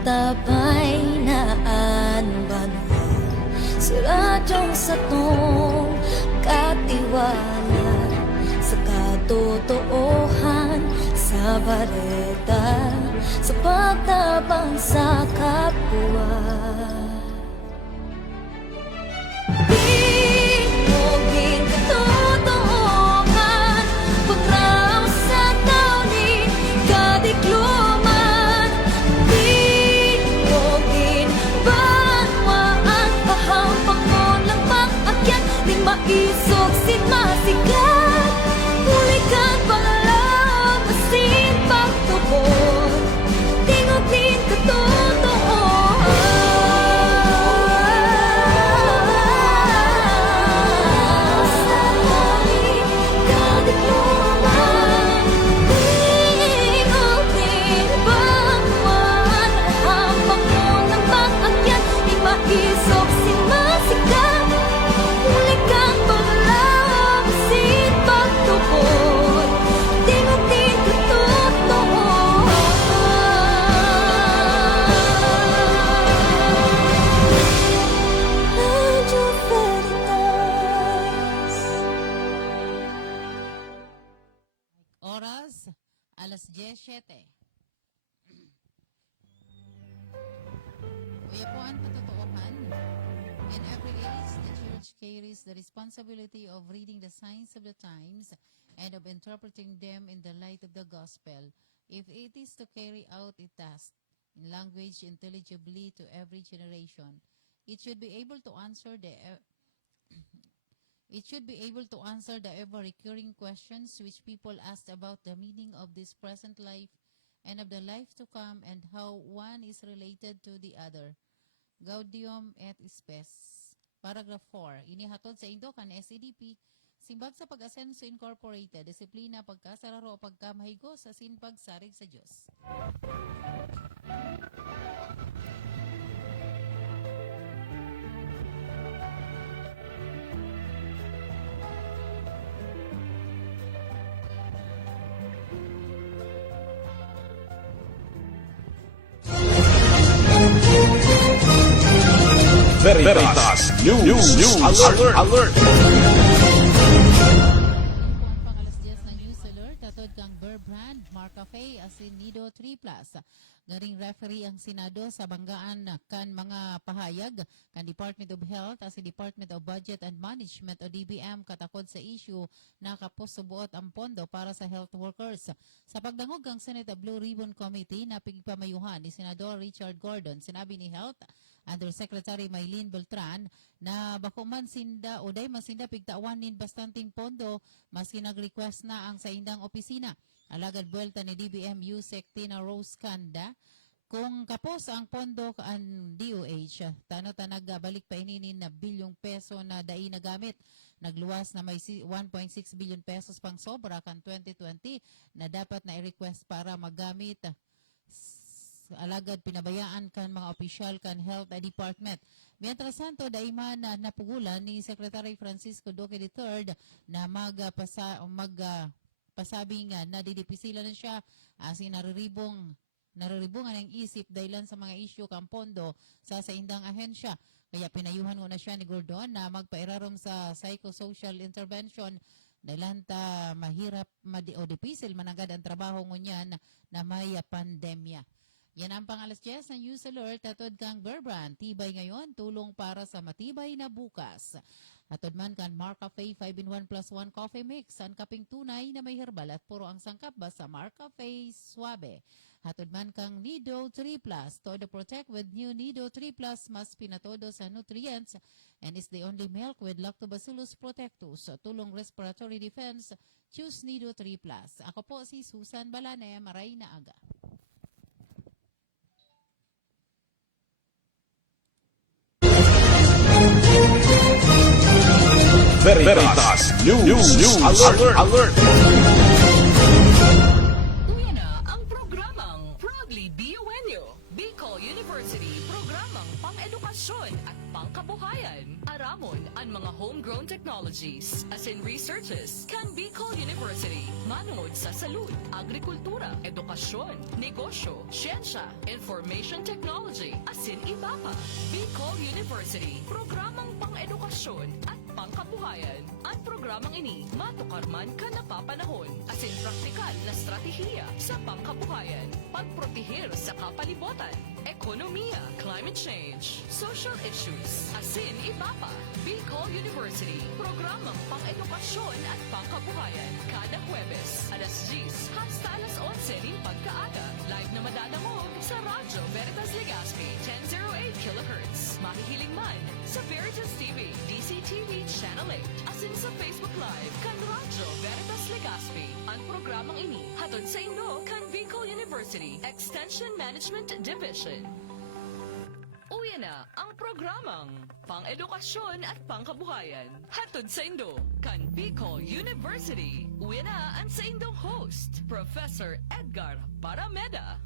tapay na anban siradong sa tong katiwala sa katotoohan sa bareta sa pagtabang sa kapwa. Isog sin masikat Muli kang pangalam Masin pagtubod Tingog din katotoohan Sa talit kadikluman Tingog din bangwan Hampang mo ng pag-akyat Di maisog sin masikat Muli kang pangalam, sin pagtubod Tingog din katotoohan Radio Veritas. Oras, alas 10:07. Kuya po ang katotohan. In every age, the Church carries the responsibility of reading the signs of the times and of interpreting them in the light of the gospel, if it is to carry out its task in language intelligibly to every generation. It should be able to answer the ever-recurring questions which people ask about the meaning of this present life and of the life to come and how one is related to the other. Gaudium et Spes. Paragraph 4. Inihatod sa Indo kan SEDP, simbag sa pag-asenso incorporated, disiplina, pagkasararo o pagkamahigo sa sinpagsarig sa Diyos. Veritas News Alert. Ang alas 10 na News Alert, atod kang Berbrand, Marcafe, asin Nido 3+. Garing referee ang Senado sa banggaan kan mga pahayag kan Department of Health as Department of Budget and Management o DBM katakod sa issue na kaposubuot ang pondo para sa health workers. Sa pagdangog ang Senate Blue Ribbon Committee na pigpamayuhan ni Senador Richard Gordon, sinabi ni Health Undersecretary Maylene Beltran na bako man sinda o day masinda pigtawan nin bastanting pondo maski nag-request na ang sa indang opisina. Alagad buwelta ni DBM Yusek Tina Rose Kanda kung kapos ang pondo ang DOH tanong balik pa ininin na bilyong peso na dai nagamit. Nagluwas na may 1.6 billion pesos pang sobra kan 2020 na dapat na i-request para magamit. Alagad pinabayaan kan mga opisyal kan Health Department. Mientras tanto, daiman na napugulan ni Secretary Francisco Duque III na magpasabing na didipisilan na siya asin nariribungan ang isip dahilan sa mga isyu kang pondo sa indang ahensya. Kaya pinayuhan mo na siya ni Gordon na magpairarom sa psychosocial intervention dahilan ta mahirap o dipisil managad ang trabaho ngunyan na may pandemya. Yan ang pangalas 10 na News Alert. Atod kang Berbrand, tibay ngayon, tulong para sa matibay na bukas. Atod man kan Marcafe 5-in-1 plus 1 coffee mix, ang kaping tunay na may herbal at puro ang sangkap sa Marcafe Suabe. Atod man kang Nido 3+, todo protect with new Nido 3+, mas pinatodo sa nutrients and is the only milk with Lactobacillus protectus, tulong respiratory defense. Choose Nido 3+. Ako po si Susan Balane, maray na aga. Veritas News Alert. Tuya na ang programang Proudly BUNU, Bicol University University, programang pang-edukasyon at pangkabuhayan. Aramon ang mga homegrown technologies, as in researches, can Bicol University. Manood sa salud, agrikultura, edukasyon, negosyo, siyensya, information technology, as in iba pa. Bicol University, programang pang-edukasyon at pangkabuhayan. Ang programang ini, matukarman ka na papanahon, as in praktikal na strategiya sa pangkabuhayan, pagprotehir sa kapalibutan, ekonomiya, climate change, social issues, as in iba pa. Bicol University, programang pang-edukasyon at pangkabuhayan, kada Huwebes, alas 10 hasta alas 11 ng pagkaaga. Live na madadamog sa Radyo Veritas Legazpi, 1008 kHz. Mahihiling man sa Veritas TV, DCTV Channel 8, as in sa Facebook Live, kan Radyo Veritas Legazpi. Ang programang ini, hatod sa inyo, kan Bicol University Extension Management Division. Uwi na ang programang pang-edukasyon at pangkabuhayan. Hatod sa Indo, kan Bicol University. Uwi na ang sa Indong host, Professor Edgar Parameda.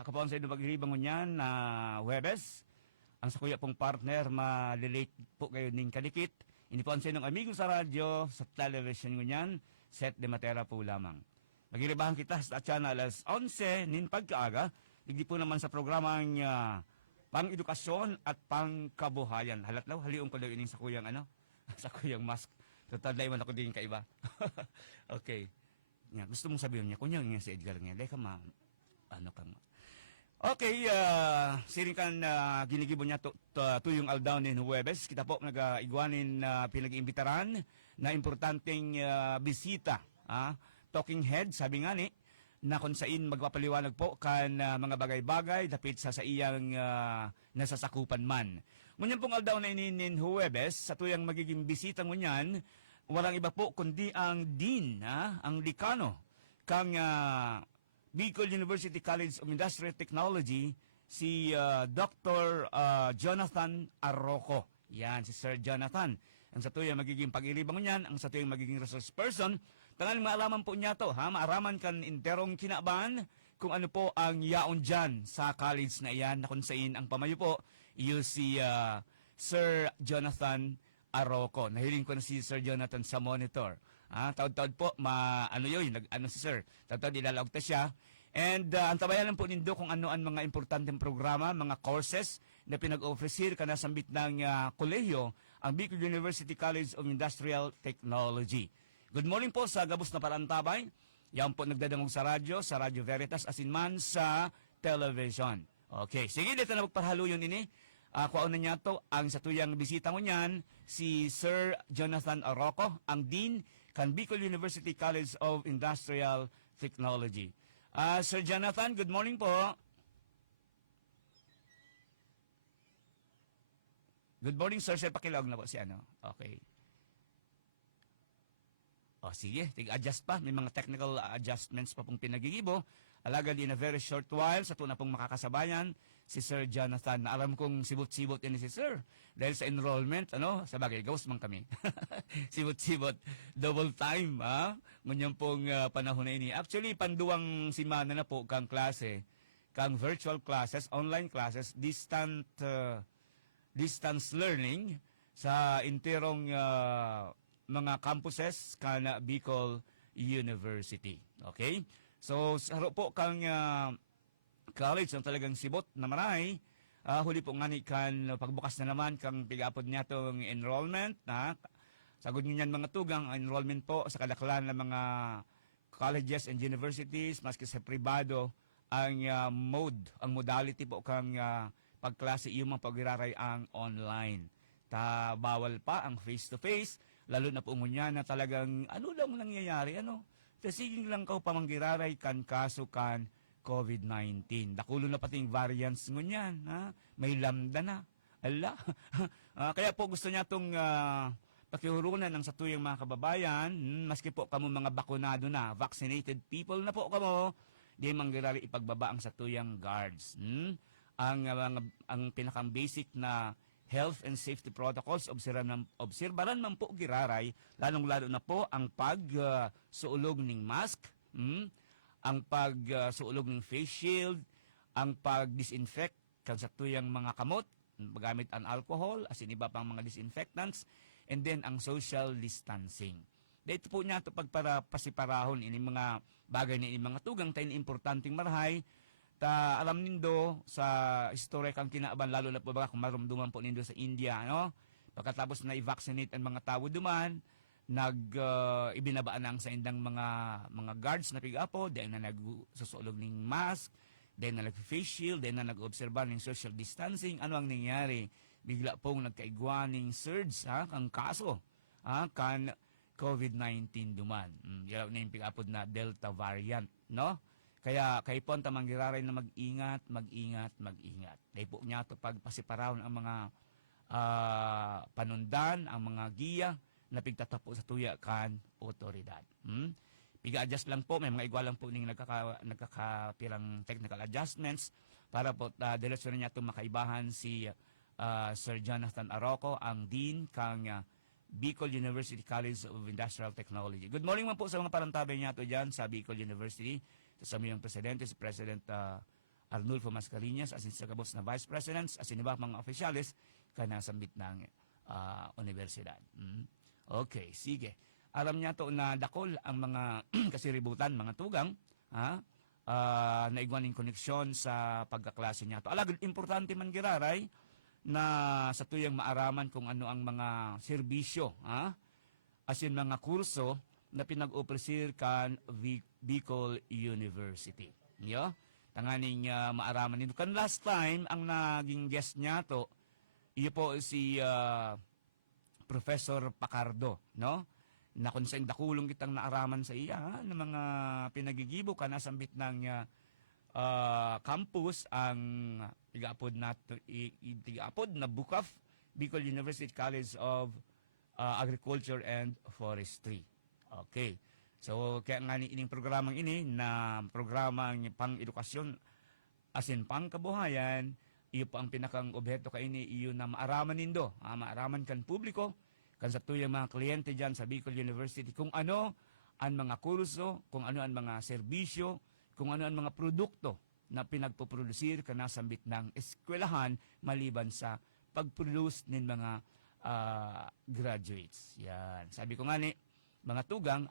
Ako po ang sa inyo maghihibang ngunyan na Huwebes. Ang sa kuya pong partner, malilate po kayo ning kadikit. Hindi po ang sa inyong amigo sa radyo, sa television ngunyan, Set de Matera po lamang. Maghiribahan kita sa channel alas 11 nin pagkaaga. Hindi po naman sa programang pang-edukasyon at pang-kabuhayan. Halatlaw, haliong ko daw ining sa kuyang sa kuyang mask. Tatadlay man ako din kaiba. Okay. Nga, gusto mong sabihin niya, kunyang nga si Edgar nga, dahil ka Okay, siring kan ginigibo niya tuyong aldaw ni Huwebes. Kita po nag-igwanin pinag-iimbitaran na importanteng bisita. Talking head, sabi nga ni, na kung saan magpapaliwanag po kan mga bagay-bagay dapit sa iyang nasasakupan man. Ngunyan pong aldaw na inin Huwebes, sa tuyang magiging bisita ngunyan, walang iba po kundi ang Dean, ang Dekano, kang Bicol University College of Industrial Technology, si Dr. Jonathan Arroco. Yan, si Sir Jonathan. Ang sa tuyang magiging pag-iribang niyan, ang sa tuyang magiging resource person, tangaling maalaman po niya to, maaraman kan interong kinaban kung ano po ang yaon dyan sa college na iyan, na kung saan ang pamayo po, iyo si Sir Jonathan Arroco. Nahiling ko na si Sir Jonathan sa monitor. Taod-taod po, si Sir. Taod-taod, ilalawag ta siya. And ang tabayanan po nindo kung ano ang mga importanteng programa, mga courses na pinag-offer ka na sambit ng kolehiyo, ang Bicol University College of Industrial Technology. Good morning po sa gabos na palantabay. Yan po nagdadamog sa Radyo Veritas, asin man sa television. Okay, sige, dito na magparhalo yun ini. Kuha na niya to, ang satuyang bisita mo niyan, si Sir Jonathan Arroco, ang Dean kan Bicol University College of Industrial Technology. Sir Jonathan, good morning po. Good morning, sir. Sir, pakilawag na po si Okay. Sige, tig-adjust pa. May mga technical adjustments pa pong pinagigibo. Alagad in a very short while, sa tuna pong makakasabayan, si Sir Jonathan. Alam kong sibot-sibot yan si Sir. Dahil sa enrollment, sa bagay, ghost man kami. Sibot-sibot, double time, Ngunyan pong panahon na ini. Actually, panduwang simana na po kang klase, kang virtual classes, online classes, distance learning sa interong mga campuses kana Bicol University. Okay? So, saro po kang college ang talagang sibot na maray. Huli po nga ni kan pagbukas na naman kang pigapod niya itong enrollment. Sagod niyan mga tugang enrollment po sa kadaklan ng mga colleges and universities, maski sa pribado, ang modality po kang pagklase yung mga pag-iraray ang online. Bawal pa ang face-to-face. lalo na po ngunya na talagang ano lang nangyayari, ano? Tasiging lang ka pamanggiraray kan kaso kan COVID-19. Dakulo na pati yung variants ngunyan, ha? May lambda na. Ala. Kaya po gusto niya itong pakihurunan ng satuyang mga kababayan, maski po kamo mga bakunado na, vaccinated people na po kamo, di manggirari ipagbaba ang satuyang guards. Ang pinakang basic na health and safety protocols, obserbaran man po giraray, lalong-lalo na po ang pagsuulog ng mask, ang pagsuulog ng face shield, ang pag-disinfect kan satuyang mga kamot, gamit ang alcohol, as in iba pang mga disinfectants, and then ang social distancing. Dito po niya ito pagpasiparahon ini mga bagay ni mga tugang tayo importanteng marahay, ta alam nindo sa istorya kang kinaaban, lalo na po ba kung marumduman po nindo sa India, no? Pagkatapos na i-vaccinate ang mga tao duman, ibinabaan ang sa indang mga guards na pigapo, dahil na nagsusulog ng mask, dahil na nag-face shield, dahil na nag-obserba ng social distancing. Ano ang nangyari? Bigla pong nagkaigwaning surge, kang kaso, kan COVID-19 duman. Yan na yung pigapod na Delta variant, no? Kaya kay po ang tamanggiraray na mag-ingat. Dahil po niya ito pagpasiparahon ang mga panundan, ang mga giya na pigtatapo sa tuya kan otoridad. Piga-adjust lang po, may mga igwalang po ning nagkakapirang technical adjustments para po diretso na niya itong makaibahan si Sir Jonathan Aroco, ang Dean kang Bicol University College of Industrial Technology. Good morning man po sa mga parantabay niya ito dyan sa Bicol University. Sa aming presidente, si President Arnulfo Mascareñas, asin sa kabos na Vice Presidents, asin iba mga opisyalis kanasambit ng universidad. Okay, sige. Alam niya to na dakol ang mga kasiributan, mga tugang, naigwaning koneksyon sa pagkaklase niya to. Alagad, importante man giraray na sa tuyang maaraman kung ano ang mga serbisyo, as in mga kurso na pinag-opresir kan Bicol University. Yo? Tanganing maaraman nito. Kan last time, ang naging guest niya to, iyo po si Professor Pacardo, no? Na kung saan dakulong kitang naaraman sa iya, ng mga pinagigibo ka nasambit ng campus ang igapod na Bukaf, Bicol University College of Agriculture and Forestry. Okay. So kaya nga ining programang ini na programang pang-edukasyon asin pang-kabuhayan, iyo po ang pinakang objeto kaini iyo na maaraman nindo, maaraman kan publiko, kan sa tuyang mga kliyente dyan sa Bicol University, kung ano ang mga kurso, kung ano ang mga serbisyo, kung ano ang mga produkto na pinagpuprodusir ka nasambit ng eskwelahan maliban sa pag-produce ng mga graduates. Yan. Sabi ko nga ni, mga tugang,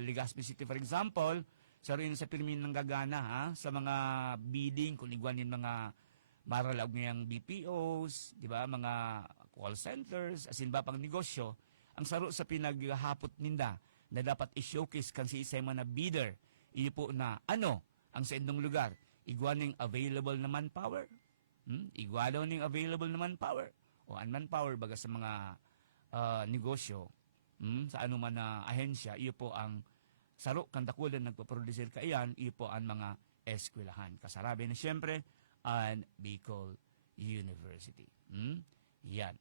Legazpi City for example, sa rin sa pirmin ng gagana, sa mga bidding, kung igwanin mga maralag ngayang BPOs, di ba, mga call centers, asin ba pang negosyo, ang saro sa pinaghapot ninda na dapat i-showcase kan si isa na bidder, iyo po na ano ang sa indong lugar, igwaning available na manpower, igwalaw ning available na manpower, o an manpower baga sa mga negosyo, sa ano man na ahensya, iyo po ang saro kan dakulan nagpaproducer kaiyan, iyo po ang mga eskwelahan. Kasarabi na siyempre, ang Bicol University. Yan.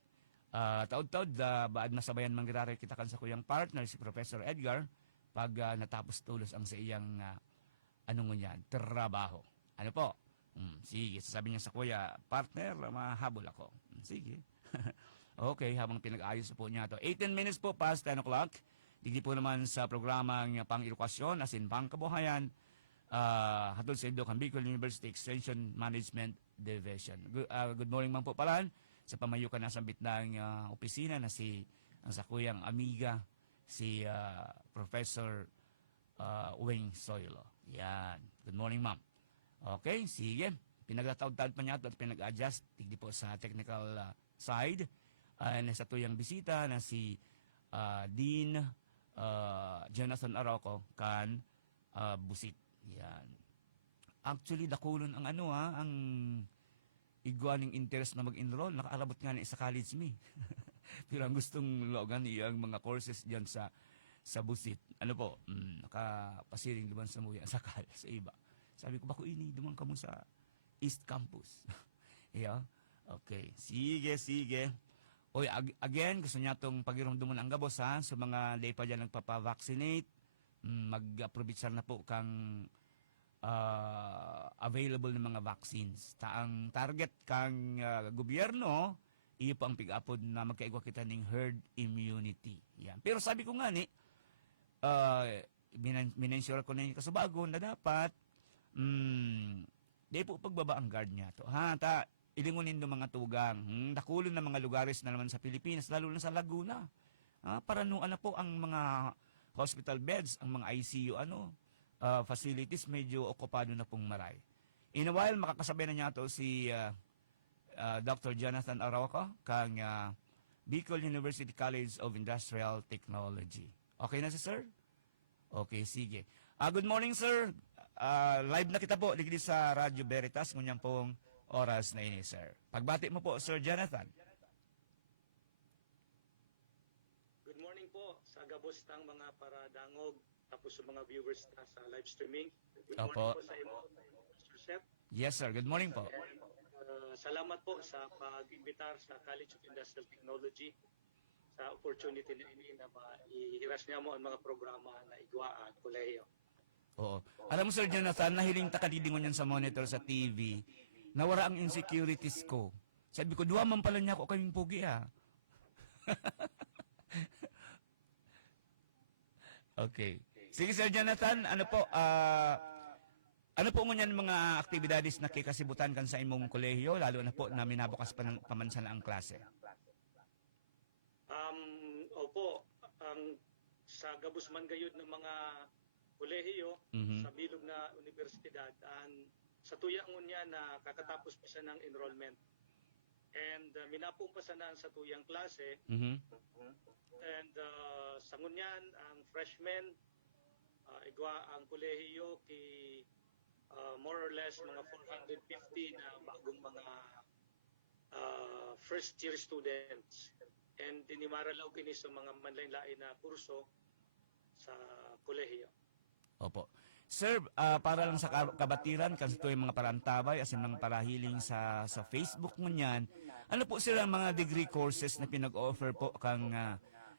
Taod-taod, baad masabayan manggiraray kita kan sa kuyang partner, si Professor Edgar, pag natapos tulos ang sa iyang, trabaho. Ano po? Sige, sasabi niya sa kuya, partner, mahabol ako. Sige. Okay, habang pinag-ayos po niya to. 18 minutes po past 10 o'clock. Digdi po naman sa programang pang-edukasyon, as in pang-kabuhayan, hatol sa Indo, Bicol University Extension Management Division. Good morning man po pala sa pamayukan na sambit ng opisina na ang sakuyang amiga, si Professor Wing Soylo. Yan. Good morning, ma'am. Okay, sige. Pinagtataod-taod pa niya at pinag-adjust. Tigdi po sa technical side. Nasa tuyang bisita na si Dean Jonathan Aroco kan Busit. Yan. Actually, dakulon ang ang igwaning interest na mag-enroll. Nakaarabot nga na sa college me. Pero ang gustong logan iyang mga courses diyan sa Busit. Ano po, nakapasiring duman sa muya sakal sa iba. Sabi ko, bako ini, duman ka mo sa East Campus. Yeah. Okay. Sige. Oy, again, gusto niya itong pagirumduman ang gabos ha, sa mga day pa dyan nagpapavaccinate. Mag-approbitsar na po kang available ng mga vaccines. Ang target kang gobyerno, iyo po ang pig-upod na magkaigwa kita ng herd immunity. Yan. Pero sabi ko nga ni, minensure ko na yung kasubago na dapat, di po pagbaba ang guard niya to. Ilingunin ng mga tugang. Nakulong na mga lugares na naman sa Pilipinas, lalo na sa Laguna. Paranuan na po ang mga hospital beds, ang mga ICU facilities, medyo okupado na pong maray. In a while, makakasabay na niya to si Dr. Jonathan Arauco, kang Bicol University College of Industrial Technology. Okay na si sir? Okay, sige. Good morning, sir. Live na kita po dito sa Radyo Veritas, ngunyang pong oras na ini, sir. Pagbati mo po, Sir Jonathan. Good morning po sa gabos ng mga paradangog tapos sa mga viewers na sa live streaming. Good Opo. morning po sa inyo, Mr. Seth. Yes, sir. Good morning po. Salamat po sa pag-imbitar sa College of Industrial Technology sa opportunity na ini na maihiras niya mo ang mga programa na igwaan, kolehiyo. Oo. Alam mo, Sir Jonathan, nahiling takadidingon yan sa monitor sa TV. Nawara ang insecurities ko. Sabi ko, duwa man pala niya ako kaming pugi, ha? Okay. Sige, Sir Jonathan, ano po ngunyan mga aktibidades na kikasibutan kan sa imong kolehiyo, lalo na po na minabukas pamansa na ang klase? Opo, sa gabos man gayud ng mga kolehiyo sa bilog na universidad, sa tuyang niya na kakatapos pa siya ng enrollment. And minapong pa siya na sa tuyang klase. And sa ngunyan, ang freshman, igwa ang kolehiyo ki more or less mga 450 na bagong mga first year students. And tinimaralaw kini sa mga manlain-lain na kurso sa kolehiyo. Opo. Sir, para lang sa kabatiran, kasi ito yung mga parantabay, as in mga parahiling sa Facebook mo niyan, ano po sila ang mga degree courses na pinag-offer po kang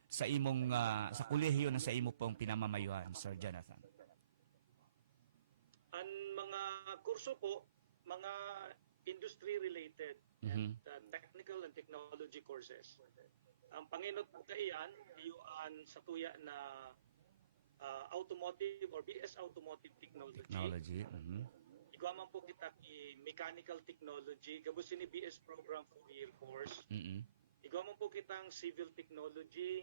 sa imong, sa kolehiyo na sa imo pong pinamamayuhan, Sir Jonathan? Ang mga kurso po, mga industry-related and technical and technology courses. Ang panginot po kaiyan, iyuan sa tuya na automotive or BS Automotive Technology. Igwa man po kita ki Mechanical Technology, gabos ni BS program 4-year course. Igwa man po kitang Civil Technology,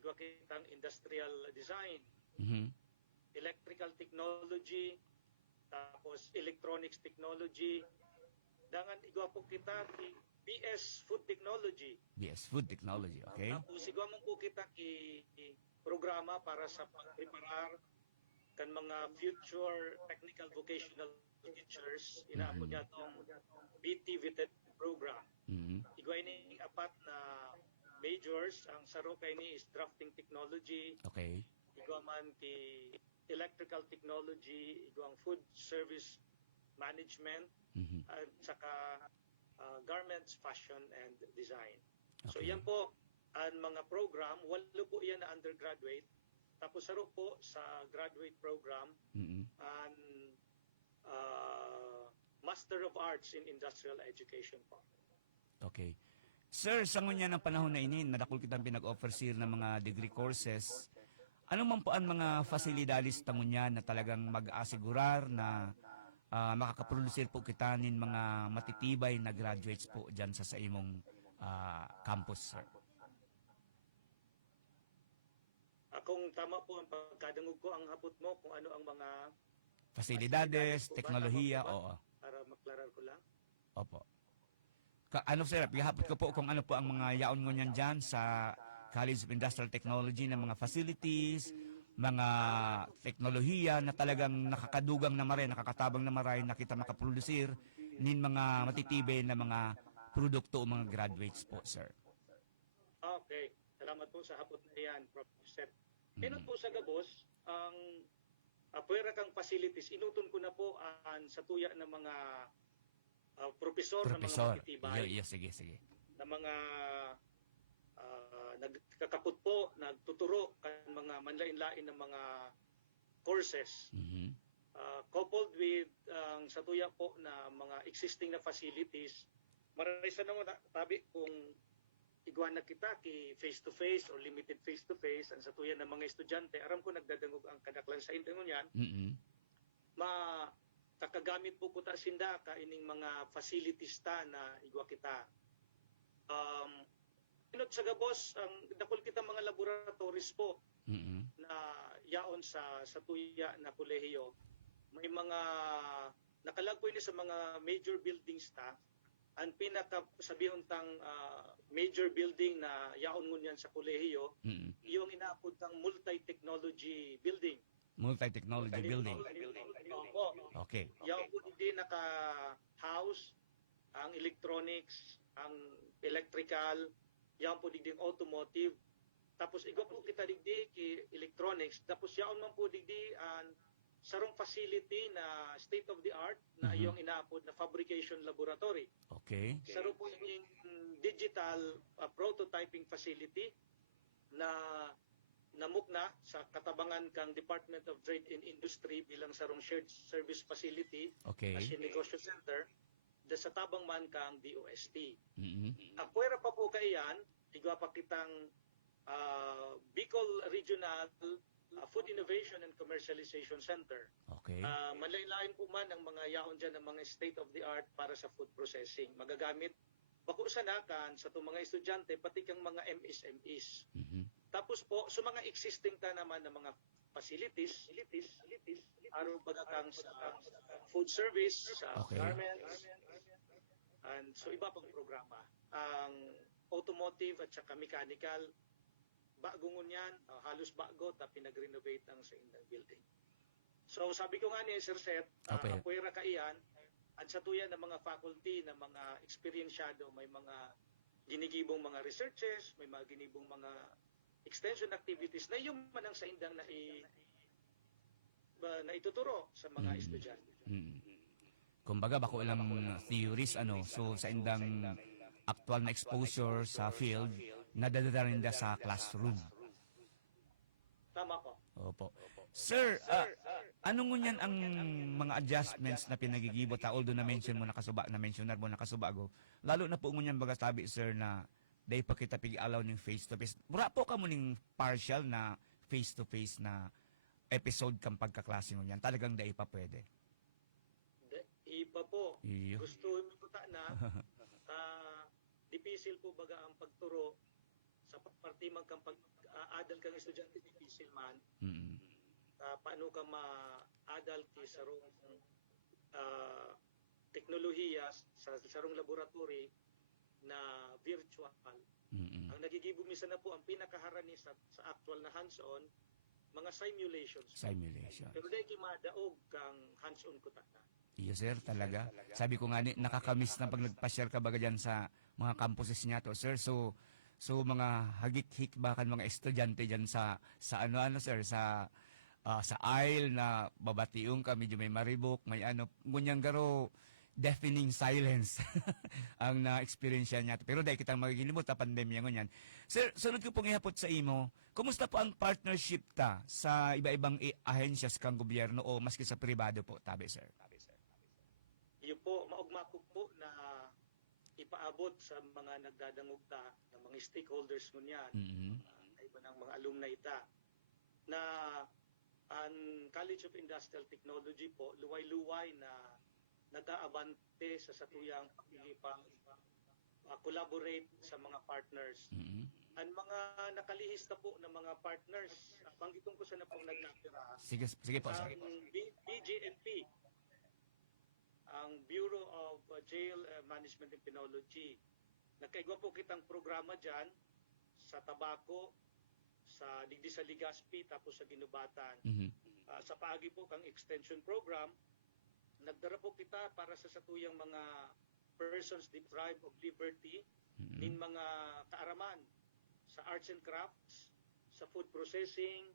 igwa kitang Industrial Design, Electrical Technology, tapos Electronics Technology. Dangan igwa po kita ki BS Food Technology. BS Food Technology, okay. Tapos igwa man po kita ki programa para sa pagpreparar kan mga future technical vocational teachers. Inaapod niya itong BT VTET program. Igwa ini apat na majors. Ang saro kay ni is drafting technology. Okay. Igwa man ki electrical technology, igwang food service management, at saka garments, fashion, and design. So Okay. yan po ang mga program, walo po yan na undergraduate. Tapos saro po sa graduate program and Master of Arts in Industrial Education po. Okay. Sir, sa ngunyan ng panahon na ini, nadakol kitang pinag-offer sir ng mga degree courses. Ano man po ang mga fasilidades tangunyan na talagang mag-asigurar na makakaproducer po kita nin mga matitibay na graduates po dyan sa imong campus, sir? Kung tama po ang pagkadangog ko, ang hapot mo kung ano ang mga Fasilidades, po ba? teknolohiya, Tama po ba? oo. Para maklarar ko lang. Opo. Ano sir, pihapot ko po kung ano po ang mga yaon ngunyan dyan sa College of Industrial Technology ng mga facilities, mga teknolohiya na talagang nakakadugang na maray, nakakatabang na maray na kita makaproducer nin mga matitibay na mga produkto o mga graduates po, sir. Okay. Salamat po sa hapot na iyan, Prof. Seth. Pinot po sa Gabos, ang puwera kang facilities, inuton ko na po sa tuya ng mga profesor ng mga Professor. matitibay, Sige, sige. na mga nagkakaput po, nagtuturo kan mga manlain-lain ng mga courses. Mhm. Coupled with ang sa tuya po na mga existing na facilities, maraysa naman tabi kung iguana kita ki face-to-face or limited face-to-face ang sa tuya ng mga estudyante, aram ko nagdadangog ang kadaklan sa intingon yan, Mhm. kakagamit po kuta sinda ka ining mga facilities ta na igwa kita. Pinot sa Gabos, ang dakol kita mga laboratories po Mhm. na yaon sa tuya na kolehiyo. May mga nakalagpoy ni sa mga major buildings ta. Ang pinaka sabihon tang major building na yaon ngunyan sa kolehiyo, Mhm. yung inaapod tang multi-technology building. Multi-technology building. Opo. Okay. Yaon po hindi naka-house ang electronics, ang electrical, yaon po digdi ang automotive. Tapos igwa po kita digdi ki electronics. Tapos yaon man po digdi ang sarong facility na state of the art na iyong inaapod na fabrication laboratory. Okay. Saro po yung digital prototyping facility na namukna sa katabangan kang Department of Trade and Industry bilang sarong shared service facility Okay. as negosyo center sa tabang man kang DOST. Mhm. Apuera pa po kaiyan, igwa pa kitang Bicol Regional Food Innovation and Commercialization Center. Okay. Manlain-lain po man ang mga yaon dyan ng mga state of the art para sa food processing. Magagamit bako sa nakan sa itong mga estudyante, pati kang mga MSMEs. Mhm. Tapos po, sa mga existing ta naman ng mga facilities, araw baga kang sa food service, sa Okay. garments, and so iba pang programa. Ang automotive at saka mechanical, bagongon yan, halos bago, tapi nag-renovate ang sa indang building. So sabi ko nga ni Sir Seth, Okay. apuera ka iyan, at sa tuyan ng mga faculty, ng mga experienciado, may mga ginigibong mga researches, may mga ginibong mga extension activities na yung manang sa indang na ituturo sa mga estudyante. Mm. Kumbaga bako ilang theories so sa indang actual na exposure sa field nadadala rin sa classroom. Tama po. Opo. Sir, ano ngunyan ang mga adjustments na pinagigibot although na-mention mo nakasuba go. Lalo na po ngunyan baga sabi sir na day pa kita pig-allow ng face-to-face. Mura po ka mo ning partial na face-to-face na episode kang pagkaklase ngunyan. Talagang day pa pwede. Iba po. Iyo. Gusto mo ko ta na dipisil po baga ang pagturo sa partimang kang pag-adal kang estudyante dipisil man. Mm. Paano ka ma-adal ki sarong teknolohiya sa sarong laboratory na virtual. Mm. Ang nagigibong minsan na po ang pinakaharani sa actual na hands-on mga simulations. Simulation. Pero dahil kimadaog kang hands-on ko ta na. Iyo sir, talaga. Sabi ko nga nakakamiss na pag nagpa-share ka baga dyan sa mga campuses niya to sir. So mga hagik-hik bakan mga estudyante dyan sa ano sir, sa aisle na babationg ka, medyo may maribok, may ngunyang garo, deafening silence ang na-experience niya. Pero dahil kitang magigilimot na pandemya ngunyan. Sir, sunod ko pong ihapot sa imo, kumusta po ang partnership ta sa iba-ibang ahensyas kang gobyerno o maski sa pribado po, tabi sir? Iyo po, maugma ko po na ipaabot sa mga nagdadangugta ng mga stakeholders ngunyan, Mhm. iba ng mga alumni ita, na ang College of Industrial Technology po, luway-luway na nag-aabante sa satuyang collaborate sa mga partners. Mhm. Ang mga nakalihis na po ng mga partners, banggitong ko sa na pong nagkatira, Sige po sir. ang BGMP, ang Bureau of Jail Management and Penology. Nagkaigwa po kitang programa dyan sa Tabaco, sa digdi sa Ligaspi, tapos sa Ginubatan. Mhm. Sa paagi po kang extension program, nagdara po kita para sa satuyang mga persons deprived of liberty nin mga kaaraman sa arts and crafts, sa food processing,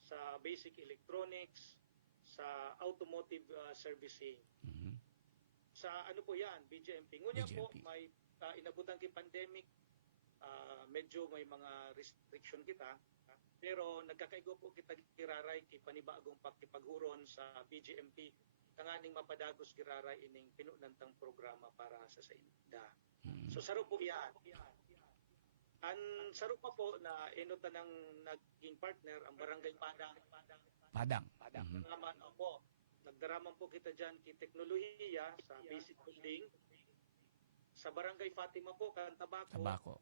sa basic electronics, sa automotive servicing. Mhm. Sa ano po yan, BGMP. Ngunya po, BGMP. may inabutan kay pandemic, medyo may mga restriction kita, pero nagkakaigo po kita giraray kay panibagong pagkipaghuron sa BGMP kanganing mapadagos giraray ining pinunantang programa para sa sainda. Mhm. So saro po yan. Ang saro pa po na inutan ng naging partner ang Barangay Padang. Padang. Mhm. Naman po, nagdaraman po kita dyan kay teknolohiya sa basic building. Sa Barangay Fatima po, Cantabaco. Tabako.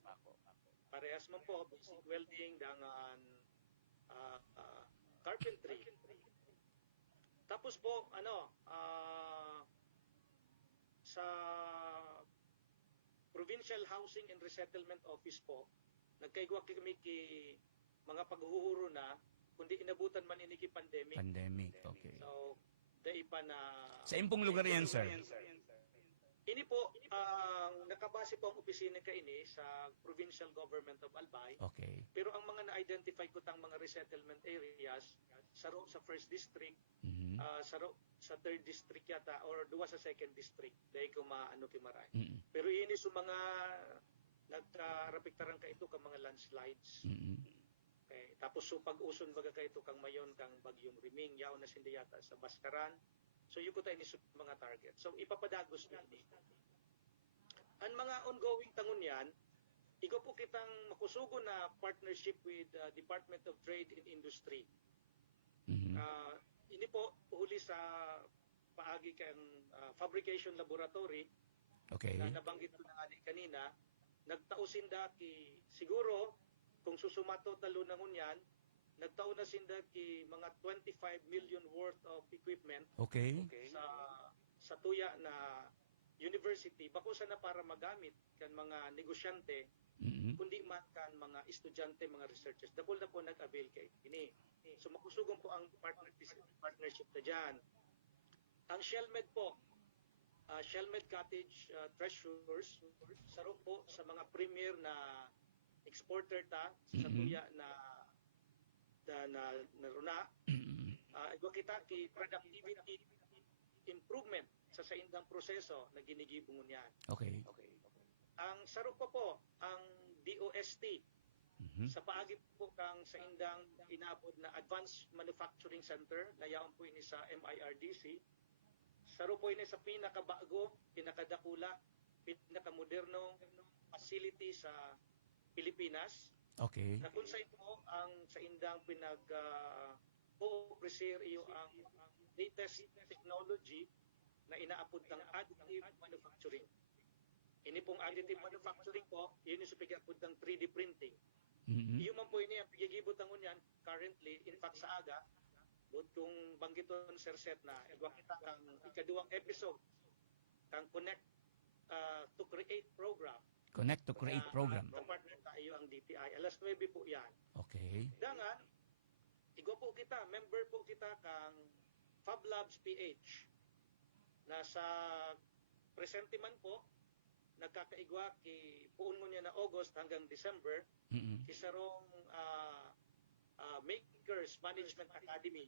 Parehas man po, basic welding, dangan carpentry. Tapos po, sa Provincial Housing and Resettlement Office po, nagkaigwa kami ki mga paghuhuro na, kundi inabutan man ini ki pandemic. Pandemic. Okay. So, dai pa na... Sa impong lugar yan, sir? Ini po, ang nakabase po ang opisina ka ini sa Provincial Government of Albay. Okay. Pero ang mga na-identify ko tang mga resettlement areas, saro sa 1st District, Mhm. saro sa 3rd District yata, or duwa sa 2nd District. Dahil ko maano kimaray. Mhm. Pero ini sa mga nagkarapiktaran ka ito kang mga landslides. Mhm. Okay. Tapos so pag-uson baga ka ito kang mayon kang bagyong Riming, yaw na sindi yata sa Baskaran. So yung ko tayo ni mga target. So ipapadagos na ini. Ang mga ongoing tangon yan, ikaw po kitang makusugo na partnership with Department of Trade and Industry. Mhm. Ini po huli sa paagi kang fabrication laboratory Okay. na nabanggit ko na nga kanina, nagtao sinda ki siguro kung susumato talo na ngunyan, nagtao na sinda ki mga 25 million worth of equipment Okay. sa tuya na university bako sana para magamit kan mga negosyante Mhm. kundi man kan mga estudyante, mga researchers. Dapol na po nag-avail kay ini. So makusugon po ang partnership na dyan. Ang Shellmed po, Shellmed Cottage Treasures, saro po sa mga premier na exporter ta sa Mhm. tuya na runa. Mhm. Igwa kita ki productivity improvement sa saindang proseso na ginigibungon yan. Okay. Ang saro pa po, ang DOST, Mhm. sa paagi po kang sa indang inabot na Advanced Manufacturing Center, na yaon po ini sa MIRDC. Saro po ini sa pinakabago, pinakadakula, pinakamoderno facility sa Pilipinas, Okay. na kung sa po ang sa indang po-presir iyo ang latest technology na inaapod ng additive manufacturing. Ini pong additive manufacturing po, yun yung supigapod ng 3D printing. Mhm. Iyo man po ini ang pigigibot ng unyan currently, in fact sa aga, but kung banggiton Sir Seth na, igwa kita kang ikaduwang episode, kang Connect to Create program. Connect to Create program. Sa partner tayo ang DTI. Alas 9 po yan. Okay. Dangan, igwa po kita, member po kita kang Fab Labs PH. Nasa presente man po, nagkakaigwa ki puon mo niya na August hanggang December, Mhm. isarong Makers Management Academy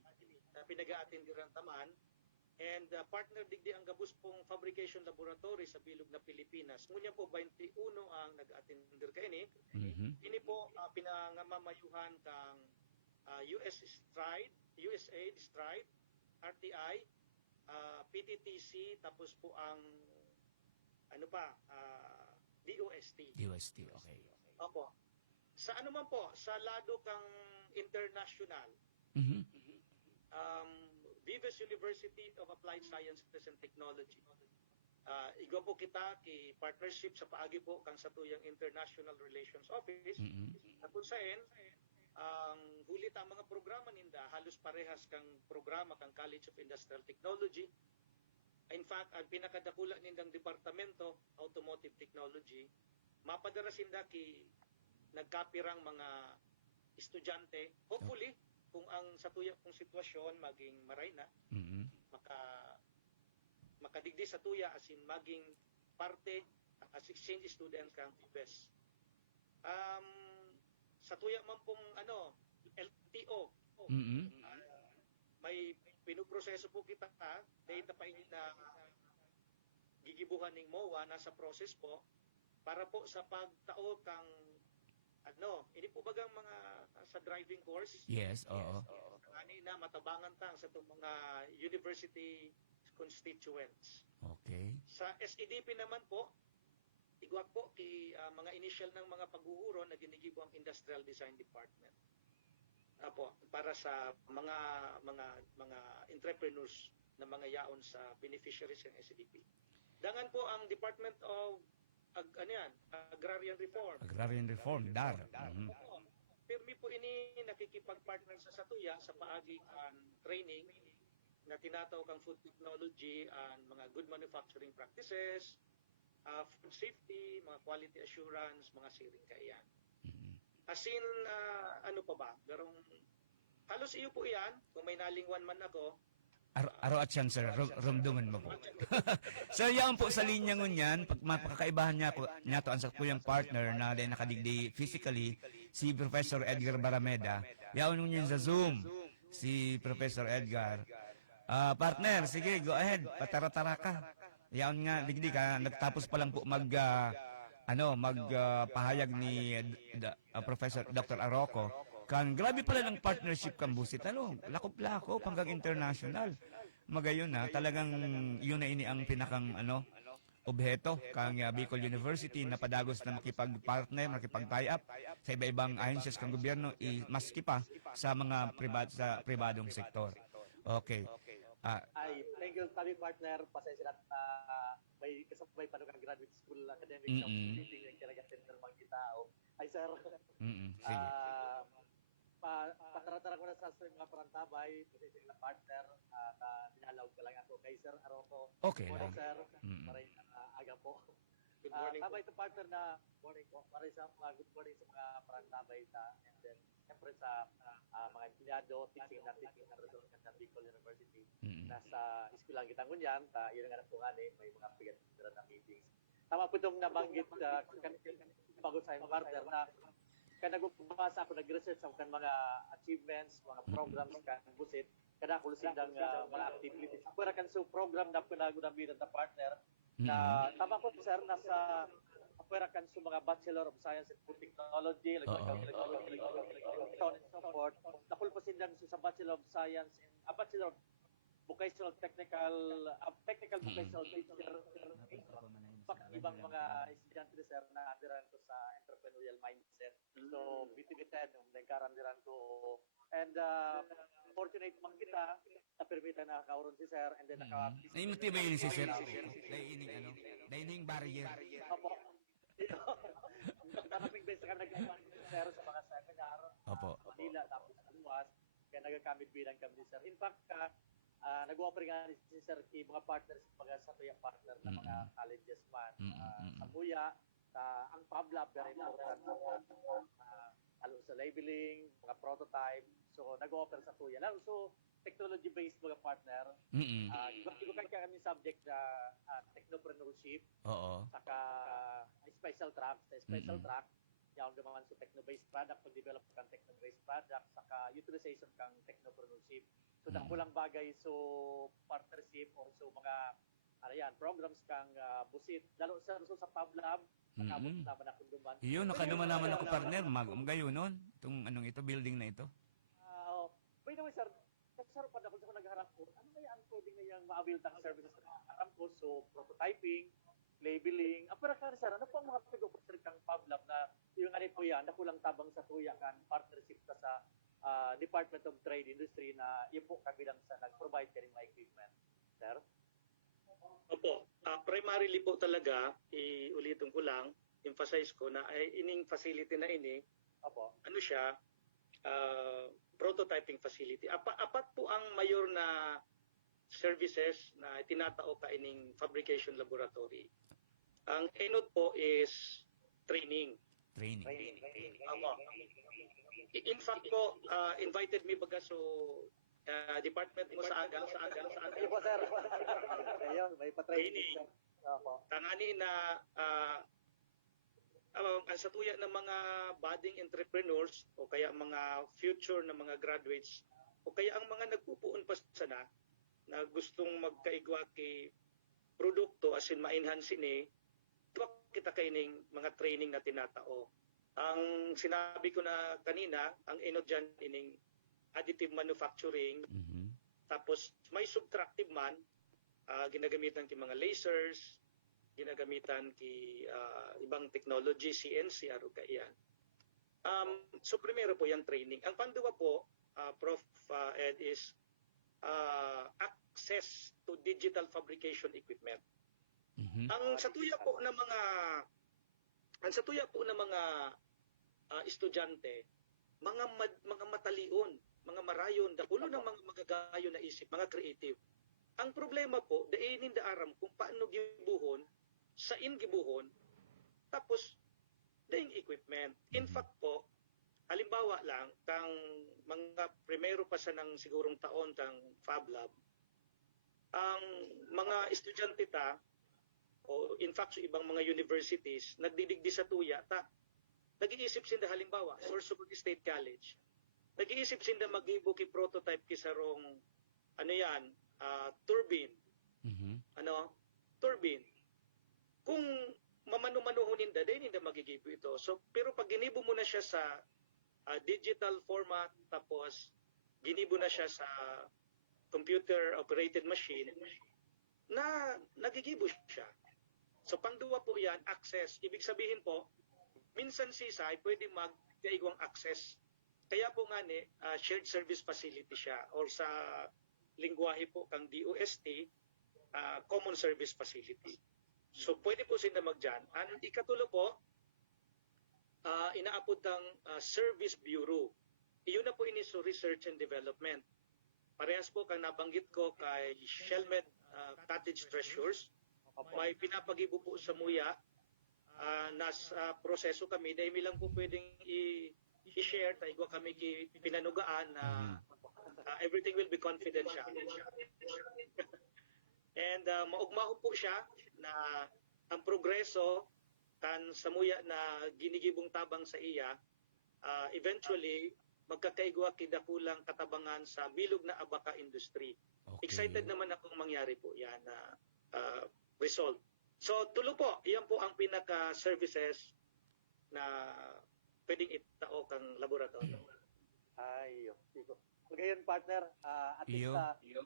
na pinag-aatin dirang tamaan, and partner digdi ang gabus pong fabrication laboratory sa bilog na Pilipinas. Ngunya po 21 ang nag-atender kaini. Mhm. Ini po pinangamamayuhan kang USA Stride, RTI, PTTC, tapos po ang DOST. DOST. Okay. Opo. Sa ano man po, sa lado kang international, Mhm. Vives University of Applied Sciences and Technology. Igwa po kita ki partnership sa paagi po kang sa tuyang International Relations Office. Mhm. Na kung saan, ang huli ta mga programa ninda, halos parehas kang programa kang College of Industrial Technology. In fact, ang pinakadakula nindang departamento, Automotive Technology, mapadara sinda ki nagkapirang mga estudyante. Hopefully, kung ang sa tuya kong sitwasyon maging maray na, Mhm. makadigdi sa tuya as in maging parte as exchange student kang Vives. sa tuya man pong LTO, Mm-mm. may pinuproseso po kita, data pa inyo na gigibuhan ng MOA, nasa process po, para po sa pagtao kang ini po bagang mga sa driving course, Yes, oo. ani na matabangan tang sa itong mga university constituents. Okay. Sa SEDP naman po, igwak po mga initial ng mga paghuhuro na ginigibo ang Industrial Design Department. Apo, para sa mga entrepreneurs na mga yaon sa beneficiaries ng SEDP. Dangan po ang Department of Agrarian Reform. Agrarian Reform, DAR. Mhm. Pirmi po ini nakikipag-partner sa Satuya sa paagi ang training na tinatawag ang food technology and mga good manufacturing practices, food safety, mga quality assurance, mga siring kaiyan. As in, ano pa ba? Garong, halos iyo po iyan, kung may nalingwan man ako, Aro at yan, sir. Rumduman mo po. So, yan po sa linya ngunyan, pag mapakakaibahan niya to ang sa kuyang partner na din nakadigdi physically, si Professor Edgar Barameda. Yaon ngunyan sa Zoom, si Professor Edgar. Partner, sige, go ahead. Patara-tara ka. Yaon nga, digdi ka. Nagtapos pa lang po pahayag ni Professor Dr. Arroco. Kan grabe pala ng partnership kan busit lakop-lakop hanggang international. Magayon na talagang yun na ini ang pinakang obheto kang Bicol University na padagos na makipag-partner, makipag-tie up sa iba-ibang ahensyas kang gobyerno maski pa sa mga pribadong sektor. Okay. Ay, thank you kami partner. Pasensya na may kasabay pa ng graduate school academic meeting yung kailangan center mga tao. Ay sir. Sige. Patara-tara ko na sa mga parantabay, pasensya na partner, na dinalaw ka lang ako kay Sir Arroco. Okay Morning, lang. sir. Maray aga po. good morning Tama ito partner na morning po. Maray sa good morning sa mga parantabay and then siyempre sa mga empleyado, teaching na result ng Bicol University. Nasa eskwelahan kitang kunyan, yun nga na po may mga pigat na meetings. Tama po itong nabanggit bago sa partner na nagbabasa ako, nag-research ako kan mga achievements, mga programs kan busit, kada ko lusing ng mga activities. Pero kan so program na pinagunabitan na partner, na tama ko sir, nasa pera kan so mga Bachelor of Science and Food Technology, so and so forth. Napulpasin lang sa Bachelor of Science and Bachelor of Vocational Technical Vocational Teacher, ibang mga estudyante sir na adiran ko sa entrepreneurial mindset. So, bitibitan yung nagkarandiran ko. And fortunate man kita na permita na kauron si sir and then Naimuti ba yun si sir? Daining barrier. Opo. Maraming beses ka nag-iwan sir sa mga seminar. Opo. Manila, tapos luwas. Kaya nagakamit bilang kami ni sir. In fact, nag-offer nga si sir mga partners, mga Satuya partner na mga colleges man. Sa Puya, ang PabLab, very important. Halo sa labeling, mga prototype. So, nag-offer sa Puya. So, technology-based mga partner. Iba kami subject na technopreneurship. Oo. Saka special track. Sa special track, yaw naman sa techno-based product, pag-develop kang techno-based product, saka utilization kang technopreneurship. So, nakulang bagay so partnership o so mga programs kang busit. Lalo sa PabLab, nakabot naman ako duman. Yun, nakaduman naman ako partner. Magayon nun. Itong building na ito. By the way, sir, pa na kung nagharap ko, ano kaya ang pwedeng na yung ma-avail ng services na harap ko? So, prototyping, labeling. Para ka, sir, ano po ang mga pag-offer kang PabLab na yung po yan, nakulang tabang sa tuya kan partnership ka sa Department of Trade Industry na yun po kabilang sa nag-provide ka rin mga equipment. Sir? Opo. Primarily po talaga, iulitin ko lang, emphasize ko na ining facility na ini, Opo. ano siya, prototyping facility. Apat po ang mayor na services na tinatao ka ining fabrication laboratory. Ang enot po is training. Training. Opo. In fact po, invited me baga so department mo sa aga. Ayun po, sir. Ayun, may pa-training. Training. Opo. Tangani na ang satuya ng mga budding entrepreneurs o kaya mga future na mga graduates o kaya ang mga nagpupuon pa sana na gustong magkaigwa kay produkto as in ma-enhance ini, tuwa kita kaining mga training na tinatao. Ang sinabi ko na kanina, ang ino dyan ining additive manufacturing, tapos may subtractive man, ginagamitan ki mga lasers, ginagamitan ki ibang technology, CNC, aro kaiyan. So primero po yung training. Ang panduwa po, Prof. Ed, is access to digital fabrication equipment. Ang satuya po ng mga estudyante, mga matalion, mga marayon, dakulo ng mga magagayo na isip, mga creative. Ang problema po, dainin da aram kung paano gibuhon, sain gibuhon, tapos daing equipment. In fact po, halimbawa lang, kang mga primero pa sa ng sigurong taon tang Fab Lab, ang mga estudyante ta, o in fact, sa ibang mga universities, nagdidigdi sa tuya, nag-iisip sinda halimbawa, Sorsogon State College, nag-iisip sinda mag-ibuki prototype kisarong, turbine. Turbine. Kung mamanu-manuhunin da, din hindi magigibo ito. So, pero pag ginibo mo na siya sa digital format, tapos ginibo na siya sa computer-operated machine, na nagigibo siya. So, pangduwa po yan, access. Ibig sabihin po, minsan sisay, pwede magkaigwang access. Kaya po nga shared service facility siya, or sa lingwahe po kang DOST, common service facility. So, pwede po sila magdyan. Ang ikatulo po, inaapod ng Service Bureau. Iyon na po ini so research and development. Parehas po kang nabanggit ko kay Shelmed Cottage Treasures. May pinapagibo po sa Muya. Nasa proseso kami. Dahil lang po pwedeng i-share. Tayo kami pinanugaan na everything will be confidential. And maugmaho po siya na ang progreso kan sa Muya na ginigibong tabang sa iya, eventually magkakaigwa kidakulang katabangan sa bilog na abaka industry. Okay. Excited naman akong mangyari po yan na result. So tulo po, iyan po ang pinaka-services na pwedeng itao kang laboratory. Ay, yun. Ngayon, partner, at least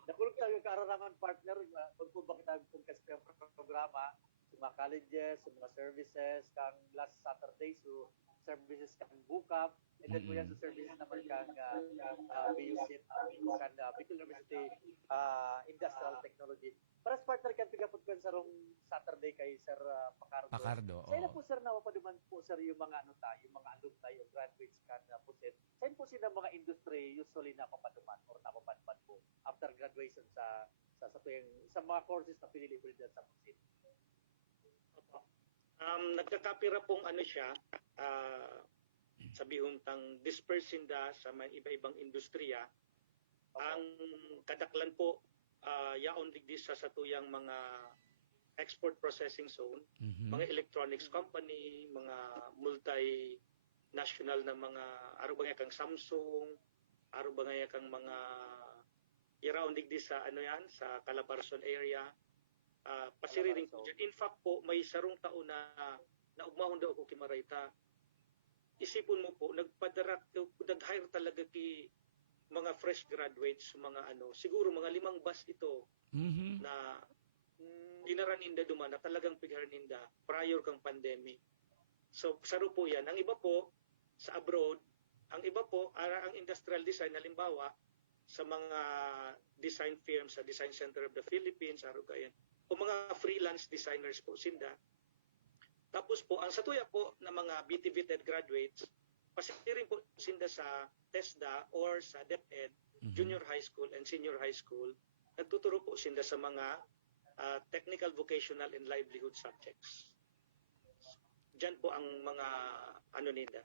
nakulog tayo kaararangan, partner, kung bakit tayo kung kasi programa, sa mga colleges, sa mga services, kang last Saturday, so services kang bukap, and then po yan sa services naman kang BUSIT, kan Bicol University Industrial Technology. Para sa partner, kan pigapot ko sa rong Saturday kay Sir Pacardo. Sa'yo po, sir, nawapaduman po, sir, yung mga yung mga alumni, yung graduates kan po, sir. Sa'yo po sila mga industry usually napapaduman or napapadpad po after graduation sa mga courses na pinili po dyan sa PUSIT. Nagkakapira pong siya, sabihon tang dispersin da sa mga iba-ibang industriya. Ang kadaklan po, yaon digdi sa satuyang mga export processing zone, mga electronics company, mga multinational na mga, aro ba kang Samsung, aro ba kang mga yaon digdi sa sa Calabarzon area, pasiriring po dyan. In fact po, may sarong taon na naugmahon daw ako kimarayta. Isipon mo po, nag-hire talaga ki mga fresh graduates, mga siguro mga 5 bus ito na dinaraninda duman na talagang pigharninda prior kang pandemic. So, saro po yan. Ang iba po, sa abroad, ang iba po, ang industrial design, halimbawa, sa mga design firms, sa Design Center of the Philippines, aro kayan, o mga freelance designers po sinda. Tapos po, ang satuya po ng mga BTVTED graduates, pasirin po sinda sa TESDA or sa DepEd, junior high school and senior high school, nagtuturo po sinda sa mga technical, vocational, and livelihood subjects. Diyan po ang mga ninda.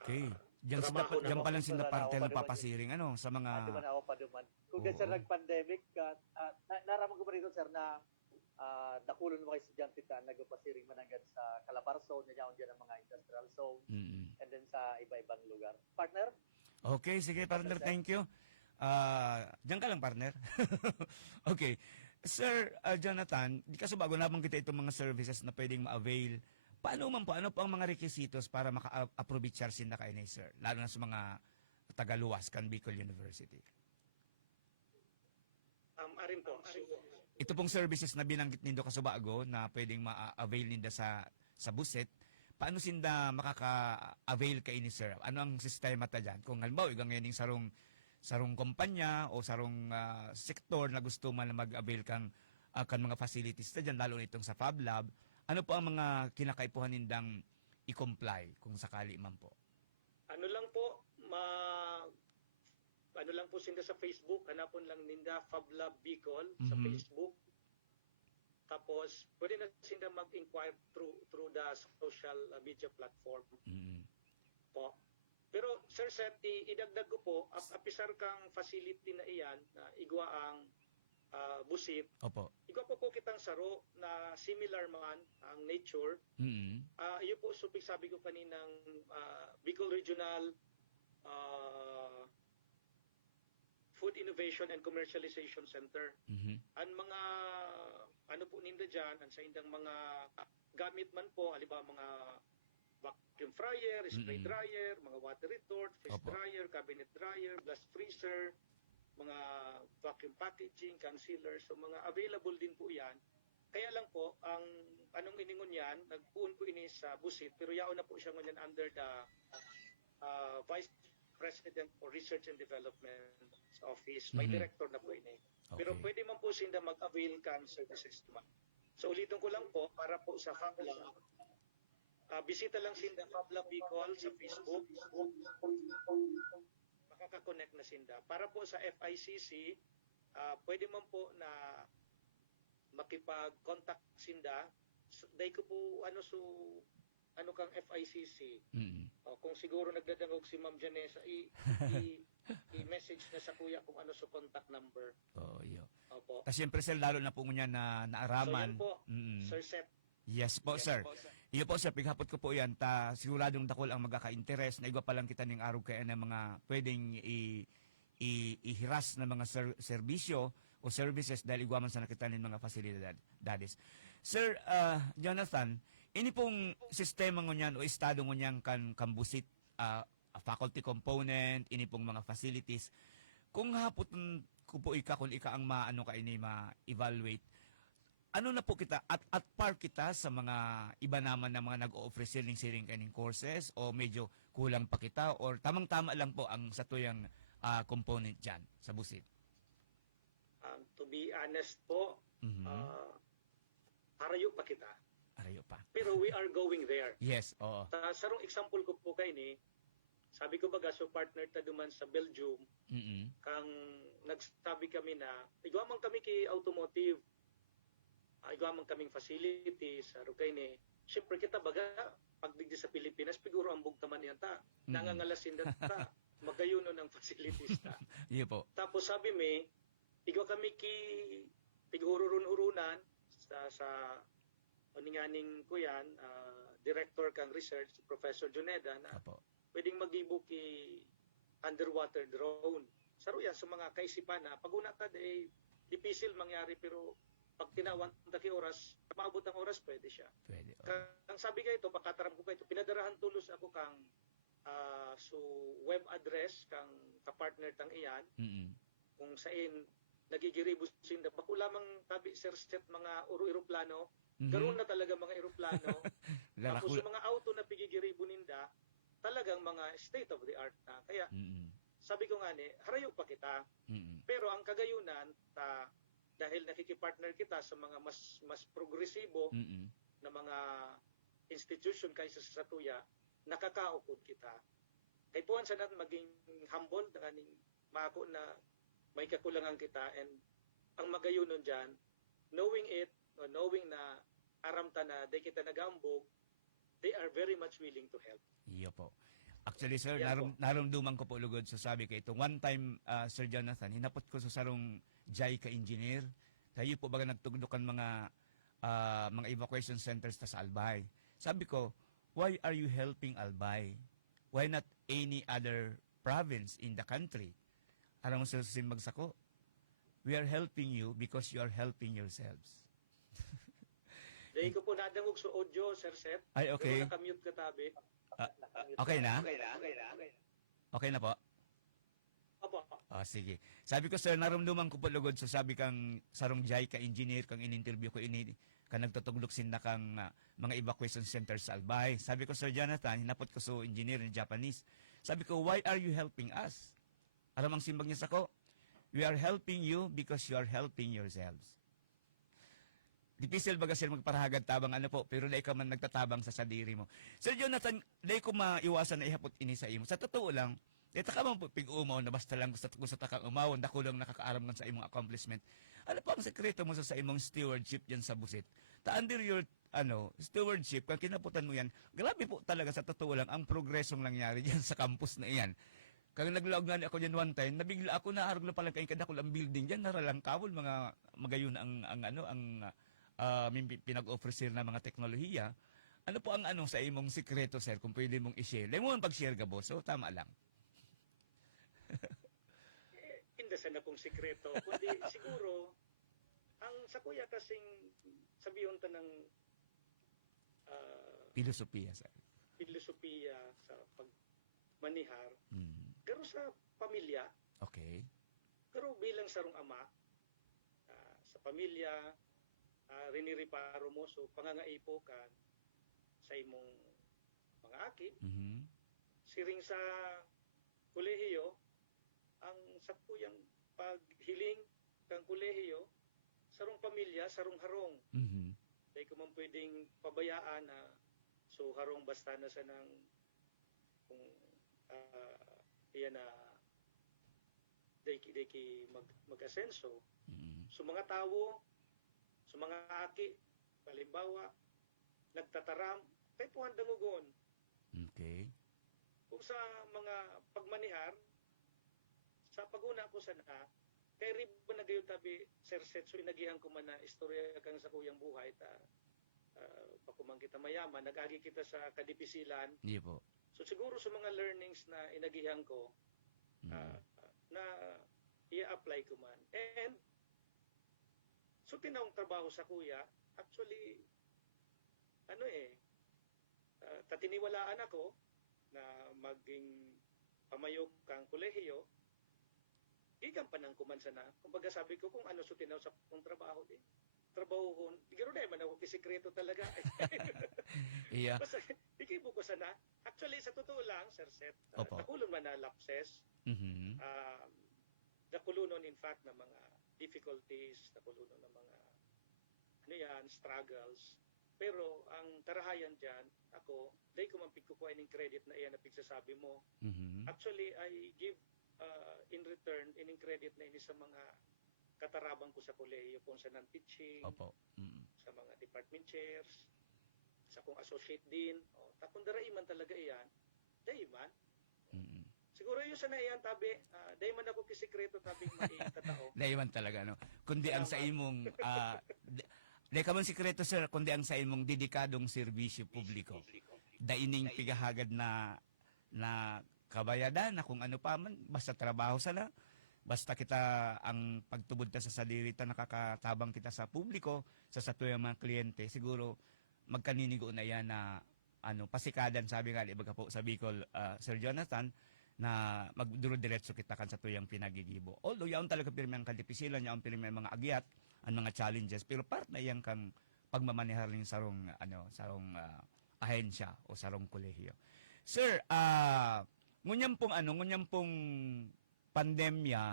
Okay. Diyan pa lang sinda parte nagpapasiring sa mga Kung dyan, sir, nag-pandemic, naraman ko pa rito, sir, na dakulon mga estudyante ta nagpasiring manangad sa Calabarzon, nanyaon dyan ang mga industrial zone, and then sa iba-ibang lugar. Partner? Okay, sige partner, thank you. Diyan ka lang partner. Okay. Sir Jonathan, di kaso bago nabang kita itong mga services na pwedeng ma-avail, paano man po, ano po ang mga requisitos para maka-approve sin na kayo ni sir? Lalo na sa mga tagaluwas kan Bicol University. Arin po. Ito pong services na binanggit nindo kasubago na pwedeng ma-avail ninda sa buset, paano sinda makaka-avail kay ni sir? Ano ang sistema ta dyan? Kung halimbawa, igang yaning sarong kumpanya o sarong sektor na gusto man na mag-avail kan mga facilities ta dyan, lalo na itong sa Fab Lab, ano po ang mga kinakaipuhan nindang i-comply kung sakali man po? Ano lang po, ano lang po sinda sa Facebook, hanapon lang ninda Fab Lab Bicol sa Facebook. Tapos pwede na sinda mag-inquire through the social media platform. Po. Pero Sir Seth, idagdag ko po, apisar kang facility na iyan, na igwa ang busit. Opo. Igwa po kitang saro na similar man ang nature. Iyo po sabi ko kaninang Bicol Regional Food Innovation and Commercialization Center. Ang mga ano po ninda dyan, ang sa indang mga gamit man po, halimbawa mga vacuum fryer, spray dryer, mga water retort, fish dryer, cabinet dryer, blast freezer, mga vacuum packaging, concealer, so mga available din po yan. Kaya lang po, ang anong iningon yan, nagpuun po ini sa busit, pero yaon na po siya ngunyan under the Vice President for Research and Development Office. May director na po ini. Pero pwede man po sinda mag-avail kan services naman. So ulitin ko lang po, para po sa Fab Lab, bisita lang sinda Fab Lab Bicol sa Facebook. Makaka-connect na sinda. Para po sa FICC, pwede man po na makipag-contact sinda. Dahil ko po ano kang FICC. Kung siguro nagdadangog si Ma'am Janessa, i-message na sa kuya kung ano sa contact number. Iyo. Opo. Tapos siyempre sir, lalo na po niya na naaraman. So yan po, Sir Seth. Yes po, sir. Iyo po, sir. Pighapot ko po yan. Siguradong dakol ang magkaka-interest na igwa pa lang kita ng araw kaya ng mga pwedeng ihiras na mga serbisyo o services dahil igwa man sa nakita ng mga fasilidades. Sir Jonathan, ini pong sistema ngunyan o estado ngunyan kambusit faculty component, ini pong mga facilities. Kung hapot ko po kung ika ang maano ka ini ma-evaluate, ano na po kita, at par kita sa mga iba naman na mga nag-o-offer siring kaning courses o medyo kulang pa kita or tamang-tama lang po ang satuyang component dyan sa busit? To be honest po, harayo pa kita. Arayo pa. Pero we are going there. Yes, oo. Sarong example ko po kay ni, sabi ko baga, so partner ta duman sa Belgium, kang nagsabi kami na, igwa man kami kay automotive, igwa man kaming facilities, aro kay ni, siyempre kita baga, pagdigdi sa Pilipinas, siguro ang bugtaman niyan ta, nangangalasin na ta, magayuno ng facilities ta. Iyo po. Tapos sabi mi, igwa kami ki, tigururun-urunan, sa uninganing ko yan, director kang research, Professor Juneda, na pwedeng mag-ibo ki underwater drone. Saro yan sa mga kaisipan na pag-una ka, dipisil mangyari, pero pag tinawan taki oras, maabot ang oras, pwede siya. Pwede. Ang sabi kayo ito, pakataram ko kayo ito, pinadarahan tulos ako kang so web address kang kapartner tang iyan, kung saan nagigiribus sinda, baku lamang tabi sir set mga eroplano, karoon na talaga mga eroplano. Tapos yung mga auto na pigigiribo ninda, talagang mga state of the art na. Kaya sabi ko nga ni, harayo pa kita. Pero ang kagayunan, dahil nakikipartner kita sa mga mas progresibo na mga institution kaysa sa Satuya, nakakaupod kita. Kaya puwan sa natin maging humble, mako na may kakulangan kita, and ang magayunon dyan, knowing na aramta na di kita nagambog, they are very much willing to help. Iyo po. Actually, sir, Yeah, narumduman ko po lugod sa sabi kay ito. One time, Sir Jonathan, hinapot ko sa sarong JICA engineer. Tayo po baga nagtugdukan mga mga evacuation centers ta sa Albay. Sabi ko, why are you helping Albay? Why not any other province in the country? Alam mo sa magsako, we are helping you because you are helping yourselves. Dahil ko po nadangog sa audio, Sir Seth. Ay, okay. Pero nakamute ka tabi. Okay na? Okay na po? Opo. Sige. Sabi ko, sir, naramdaman ko po lugod. So sabi kang sarong jay ka engineer, kang in-interview ko, ka nagtutuglok sin na kang mga evacuation centers sa Albay. Sabi ko, Sir Jonathan, hinapot ko so engineer in Japanese. Sabi ko, why are you helping us? Alam ang simbag niya sa ko, we are helping you because you are helping yourselves. Dipisil baga sir magparahagad tabang ano po, pero dahil ka man nagtatabang sa sadiri mo. Sir Jonathan, dahil ko maiwasan na ihapot ini sa imo. Sa totoo lang, dito ka man po pig-umaw na basta lang kung sa takang umaw, dako lang nakakaaram sa imong accomplishment. Ano pa ang sekreto mo sa imong stewardship yan sa busit? Under your stewardship, kung kinaputan mo yan, grabe po talaga sa totoo lang ang progresong nangyari diyan sa campus na iyan. Kaya naglaog nga ako diyan one time, nabigla ako na arog na pala kay kadakol ang building diyan, naralang kawol mga magayon ang pinag-offer sir na mga teknolohiya. Ano po ang sa imong sikreto, sir, kung pwede mong i-share? Dahil mo pag-share ka, boss, so tama lang. Indasan na pong sikreto. Kundi siguro, ang sa kuya kasing sabihin ta ng Filosofiya, sir. filosofiya sa pagmanihar, Mm. pero sa pamilya, Okay. pero bilang sarong ama, sa pamilya, riniriparo mo, so pangangaipo ka sa imong mga aki, Mhm. siring sa kolehiyo, ang sa kuyang paghiling kang kolehiyo, sarong pamilya, sarong harong. Mhm. Dahil ko man pwedeng pabayaan na so harong basta na sa nang kung iyan na dahil mag-asenso. Mhm. So mga tao, so mga aki, halimbawa, nagtataram, kay puhan dangugon. Okay. Kung sa mga pagmanihar, sa paguna ko sa kay ribo na gayon tabi, Sir Seth, so inagihan ko man na istorya kang sa kuyang buhay, pakumang kita mayaman, nag-agi kita sa kadipisilan. Hindi po. So siguro sa mga learnings na inagihan ko, na i-apply ko man. And, so tinawang trabaho sa kuya, actually, tatiniwalaan ako na maging pamayok kang kolehiyo, ikan pa nang kumansa na. Kumbaga sabi ko kung ano so tinaw sa kong trabaho din. Trabaho ko, siguro dahil man ako kisikreto talaga. Iya. Basta, ikibo ko sana. Actually, sa totoo lang, Sir Seth, Opo. nakulong man na lapses, Mhm. nakulunon in fact ng mga difficulties, nakulunon ng mga struggles. Pero ang tarahayan dyan, ako, dahil ko man pigkukuha ng credit na iyan na pigsasabi mo, Mhm. actually, I give in return, ining credit na ini sa mga katarabang ko sa kolehiyo kung sa non-teaching, Opo. Mhm. sa mga department chairs, sa kong associate dean, takong daraiman talaga iyan, daiman. Mhm. Siguro yun sa na iyan, tabi, daiman ako kisikreto tabing maitatao. Daiman talaga, no? Kundi ang sa imong, di ka man sikreto, sir, kundi ang sa imong dedikadong serbisyo publiko. Daining pigahagad na kabayadan, na kung ano pa man, basta trabaho sana, basta kita ang pagtubod ta sa sadiri ta, nakakatabang kita sa publiko, sa tuyang mga kliyente, siguro magkaninigo na yan na pasikadan, sabi nga, ibaga po sa Bicol, Sir Jonathan, na magduro-diretso kita kan sa tuyang pinagigibo. Although yaon talaga pirmi ang kadipisilan, yaon pirmi ang mga agyat, ang mga challenges, pero part na yan kang pagmamanihar ng sarong ahensya o sarong kolehiyo. Sir, ngunyam pong pandemya,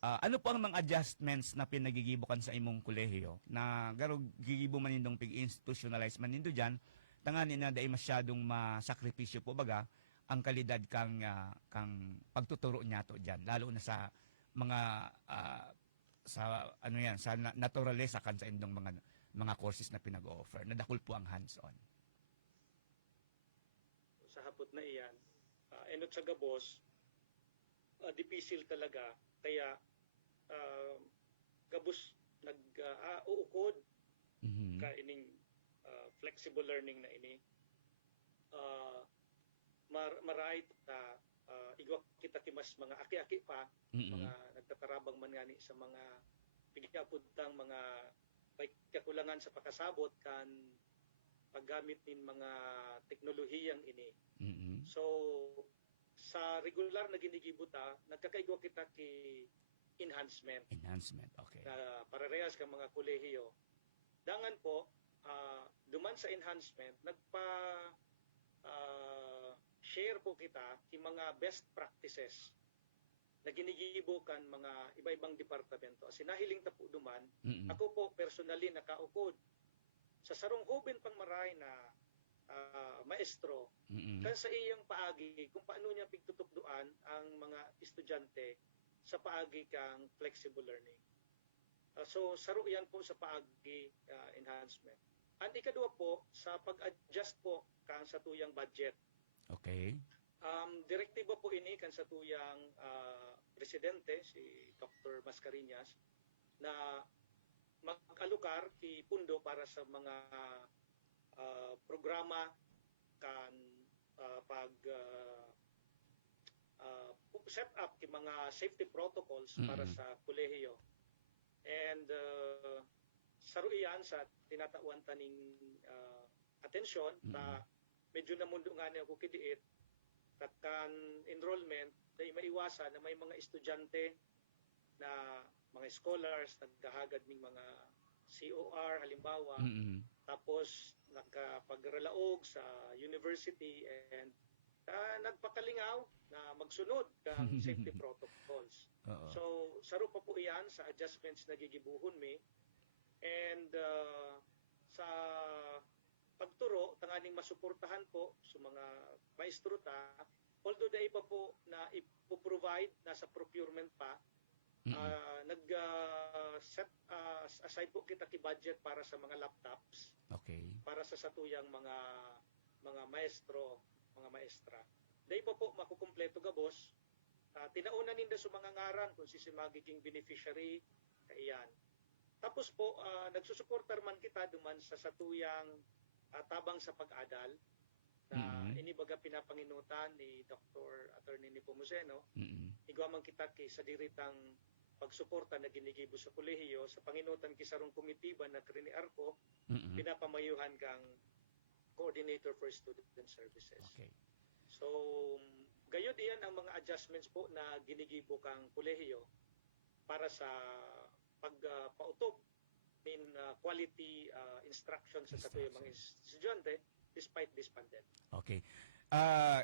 ano po ang mga adjustments na pinagigibukan sa imong kolehiyo na garo gigibo man nindong pig-institutionalize man nindo diyan, tangani na dai masyadong masakripisyo po baga ang kalidad kang pagtuturo niyato diyan, lalo na sa mga sa naturalesa kan sa indong mga courses na pinag-offer. Nadakol po ang hands-on. Sa hapot na iyan, enot sa gabos, dipisil talaga, kaya gabos nag-uukod Mhm. ka ining flexible learning na ini maray ta igwa kita kimas mga aki-aki pa Mhm. mga nagtatarabang man ngani sa mga pigapudtang mga may kakulangan sa pakasabot kan paggamit nin mga teknolohiyang ini. Mhm. So sa regular na ginigibuta nagkakaigwa kita ki enhancement Enhancement. Okay. na parehas ka mga kolehiyo. Dangan po, duman sa enhancement, share po kita yung mga best practices na ginigibo kan mga iba-ibang departamento. As nahiling ta po duman, Mhm. ako po personally nakaukod sa sarong hoben pang maray na maestro, Mhm. kan sa iyang paagi kung paano niya pigtutukduan ang mga estudyante sa paagi kang flexible learning. So saro yan po sa paagi enhancement. Ang ikadua po sa pag-adjust po kan sa tuyang budget. Okay. Direktiba po ini kan sa tuyang presidente si Dr. Mascareñas na mag-alukar ki pundo para sa mga programa kan pag set up ki mga safety protocols para Mhm. sa kolehiyo. And saro iyan sa tinatauan taning atensyon ta medyo namundo nga niya ako kidiit kan enrollment dahil maiwasan na may mga estudyante na mga scholars nagkahagad ng mga COR halimbawa Mhm. tapos nagkapagralaog sa university and nagpakalingaw na magsunod ng safety protocols. Oo. So, saro pa po iyan sa adjustments na gigibuhon mi. And sa pagturo, tanganing masuportahan po sa mga maestro ta, although da iba po na ipoprovide na sa procurement pa, nag-set aside po kita ki-budget para sa mga laptops, Okay. para sa satuyang mga maestro, mga maestra. Dahil pa po makukumpleto gabos, tinaunan ninda sa mga ngaran kung si magiging beneficiary, kaiyan. Tapos po, nagsusuportar man kita duman sa satuyang tabang sa pag-adal, na inibaga pinapanginutan ni Dr. Attorney Nepomuceno, Mhm. igwa man kita ki sa diritang pagsuporta na ginigibo sa kolehiyo, sa panginutan kisarong komitiba na Trini Arco, Mhm. pinapamayuhan kang Coordinator for Student Services. Okay. So, gayud iyan ang mga adjustments po na ginigibo kang kolehiyo para sa pagpautob in quality instruction sa satuyang mga estudyante despite this pandemic. Okay.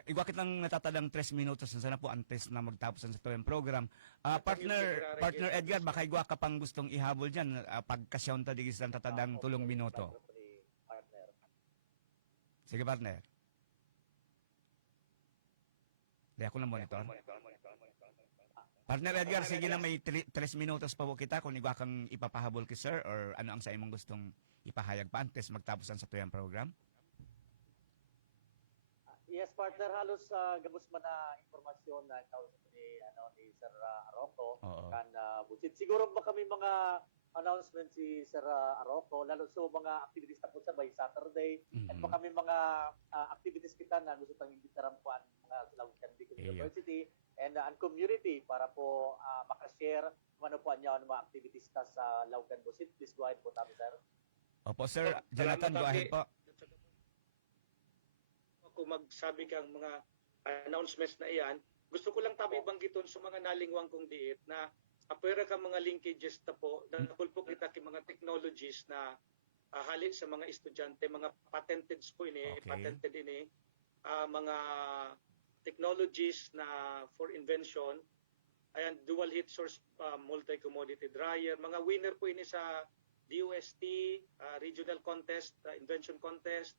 Igwa kitang natatadang 3 minutos na sana po antes na magtapos ang sa tuyang program. Partner Edgar, baka igwa ka pang gustong ihabol dyan pagkasyawn ta digis lang tatadang tulong minuto. Partner. Sige partner. Di ako na monitor. Partner Edgar, sige na may 3 minutos pa po kita kung igwa kang ipapahabol ki sir or ano ang sa imong gustong ipahayag pa antes magtapos ang sa tuyang program. Yes, partner, halos gabos man na informasyon na kausap ni Sir Arroco. Oo. Kan busit. Siguro ba kami mga announcement si Sir Arroco, lalo sa mga activities na po sa by Saturday. At pa kami mga activities kita na gusto tang imbitaran po ang mga Laucan Bicol Iyo. University and ang community para po makashare kung ano po ang mga activities ta sa Laucan Busit. Please go ahead po tayo, sir. Opo sir, Jonathan, go ahead po. Kung magsabi kang mga announcements na iyan, gusto ko lang tabi banggiton sa mga nalingwang kong diit na apera ka mga linkages na po, dahil po kita ki mga technologies na halin sa mga estudyante, mga patented po ini, Okay. patented ini, mga technologies na for invention, ayan, dual heat source multi-commodity dryer, mga winner po ini sa DOST, regional contest, invention contest.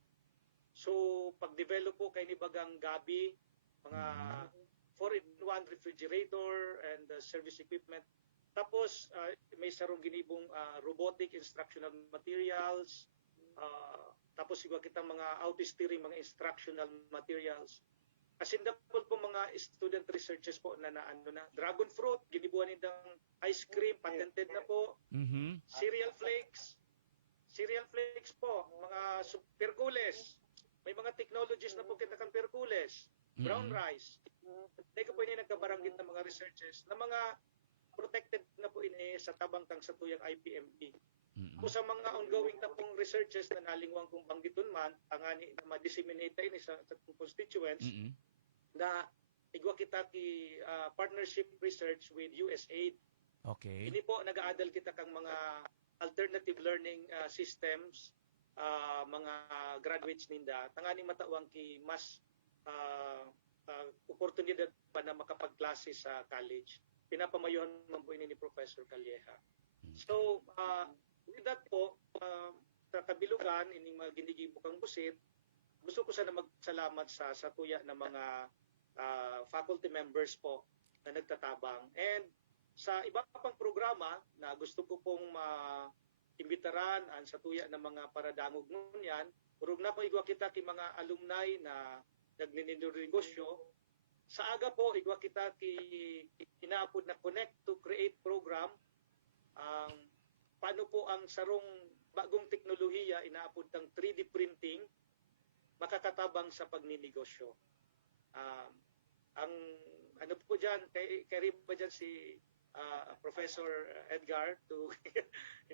So, pag-develop po kay ni Bagang Gabi, mga 4-in-1 refrigerator and service equipment. Tapos, may sarong ginibong robotic instructional materials. Tapos, iba kitang mga auto-steering, mga instructional materials. As in, po mga student researches po na dragon fruit, ginibuan nitang ice cream, patented na po. Mhm. Cereal flakes, cereal flakes po, mga Percules. May mga technologies na po kita kang Percules, brown rice. Hindi ko po ini nagkabaranggit ng mga researchers na mga protected na po ini sa tabang kang sa tuyang IPMP. Kung sa mga ongoing na pong researches na nalingwang kung banggiton man, ang ani na ma-disseminate ini sa constituents, na igwa kita ki partnership research with USAID. Okay. Ini po nag-aadal kita kang mga alternative learning systems, mga graduates ninda, tangani matawang ki mas oportunidad pa na makapagklase sa college. Pinapamayuhan man po ini ni Professor Calleja. So, with that po, sa kabilugan, ining mga ginigibo kang busit, gusto ko sana magsalamat sa tuya ng mga faculty members po na nagtatabang. And sa iba pang programa na gusto ko pong imbitaran sa tuya ng mga paradangog nun yan, urog na po igwa kita ki mga alumni na nagninegosyo. Sa aga po, igwa kita ki inaapod na Connect to Create program. Paano po ang sarong bagong teknolohiya inaapod ng 3D printing makakatabang sa pagninegosyo. Ang ano po dyan, kay pa dyan si Professor Edgar to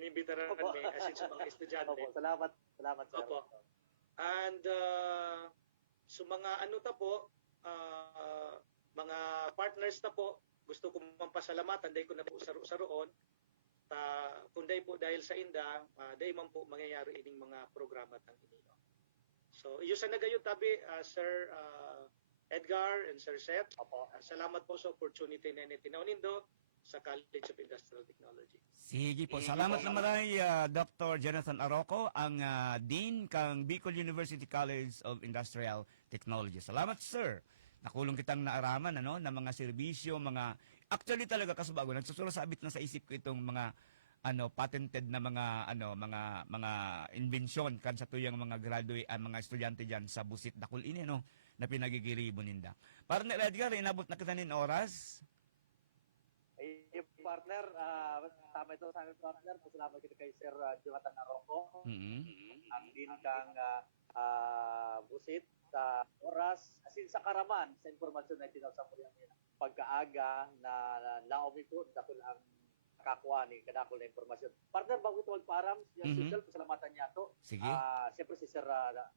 inimbitaran kami as sa mga estudyante. Opo, salamat sir. Opo. And so mga ano ta po, mga partners na po, gusto ko mampasalamatan dahil ko na po saroon. Kunday po dahil sa inda, dahil man po mangyayari ining mga programa tang inyo. So, iyo sa nagayon tabi, Sir Edgar and Sir Seth. Opo. Salamat po sa opportunity na itinawnindo sa College of Industrial Technology. Sige po. Salamat na maray, Dr. Jonathan Aroco, ang Dean kang Bicol University College of Industrial Technology. Salamat, sir. Nakulong kitang naaraman ng mga serbisyo, mga actually talaga kasubago nagsusulasabit na sa isip ko itong mga patented na mga inbensyon kan sa tuyang mga graduate mga estudyante diyan sa Busit Dakul ini na pinagigiribo ninda. Partner Edgar, inabot na kita nin oras. Partner, tama ito sa aming partner. Pasalamat kita kay Sir Jonathan Aroco. Ang din kang Busit sa oras, asin sa karaman, sa informasyon na itinaw sa pagkaaga na laomi po, dakol ang nakakuha ni kadakol na informasyon. Partner, bago ito magparam, yung social, pasalamatan niya ito. Sige. Siyempre si Sir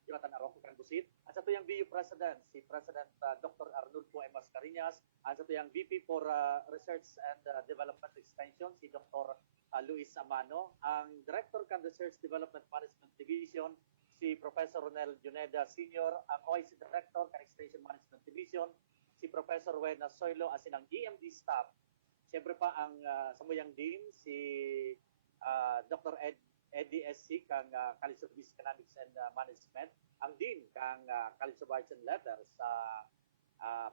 Jonathan Aroco kang Busit. At sa ito yung VU President, si President Dr. Arnulfo M. Mascareñas. At sa ito yung VP for Research and Development Extension, si Dr. Luis Amano. Ang Director kan Research Development Management Division, si Professor Ronel Juneda Sr., ang OIC Director kan Extension Management Division, si Professor Wena Soylo, asin ang EMD staff. Siyempre pa ang samuyang Dean, si Dr. Eddie S.C. kang College of Business Economics and Management, ang Dean kang College of Arts and Letters sa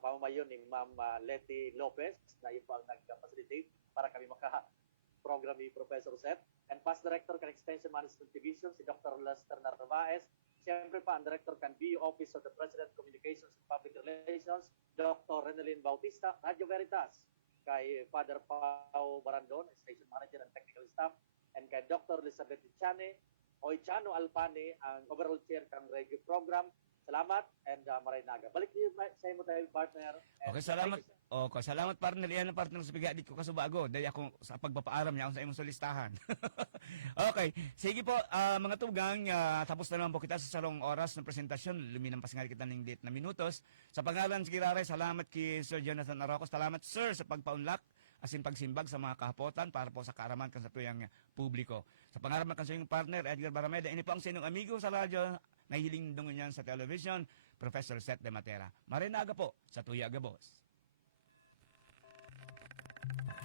pamamayon ni Ma'am Leti Lopez, na yun po ang nag-facilitate para kami maka-program ni Professor Seth. And past Director kan Extension Management Division, si Dr. Lester Narvaez. Siyempre pa ang Director kan BU Office of the President Communications and Public Relations, Dr. Renelyn Bautista, Radio Veritas, kay Father Pao Barandon, Station Manager and Technical Staff, and kay Dr. Elizabeth Chane, Oichano Alpane, ang Overall Chair kang Radio Program. Salamat and maray naga. Balik niyo sa imo tayo, partner. Okay, salamat. Okay, salamat partner. Iyan ang partner sa bigay ko kasubago. Dahil ako sa pagpapaaram niya ako sa imong solistahan. Okay, sige po mga tugang, tapos na naman po kita sa sarong oras ng presentasyon. Luminang pasingal kita ng date na minutos. Sa pangalan si Kiraray, salamat kay Sir Jonathan Aroco. Salamat sir sa pagpaunlak asin pagsimbag sa mga kahapotan para po sa kaaraman kan sa tuyang publiko. Sa pangalan kan sa iyong partner Edgar Barameda, ini po ang sinong amigo sa radyo na hiling dungon yan sa television, Professor Seth de Matera. Marinaga po sa Tuyaga Boss.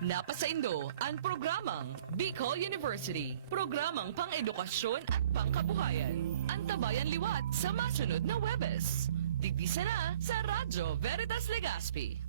Napasaindo ang programang Bicol University. Programang pang-edukasyon at pangkabuhayan. Antabayan liwat sa masunod na Webes. Tigdisa na sa Radyo Veritas Legazpi.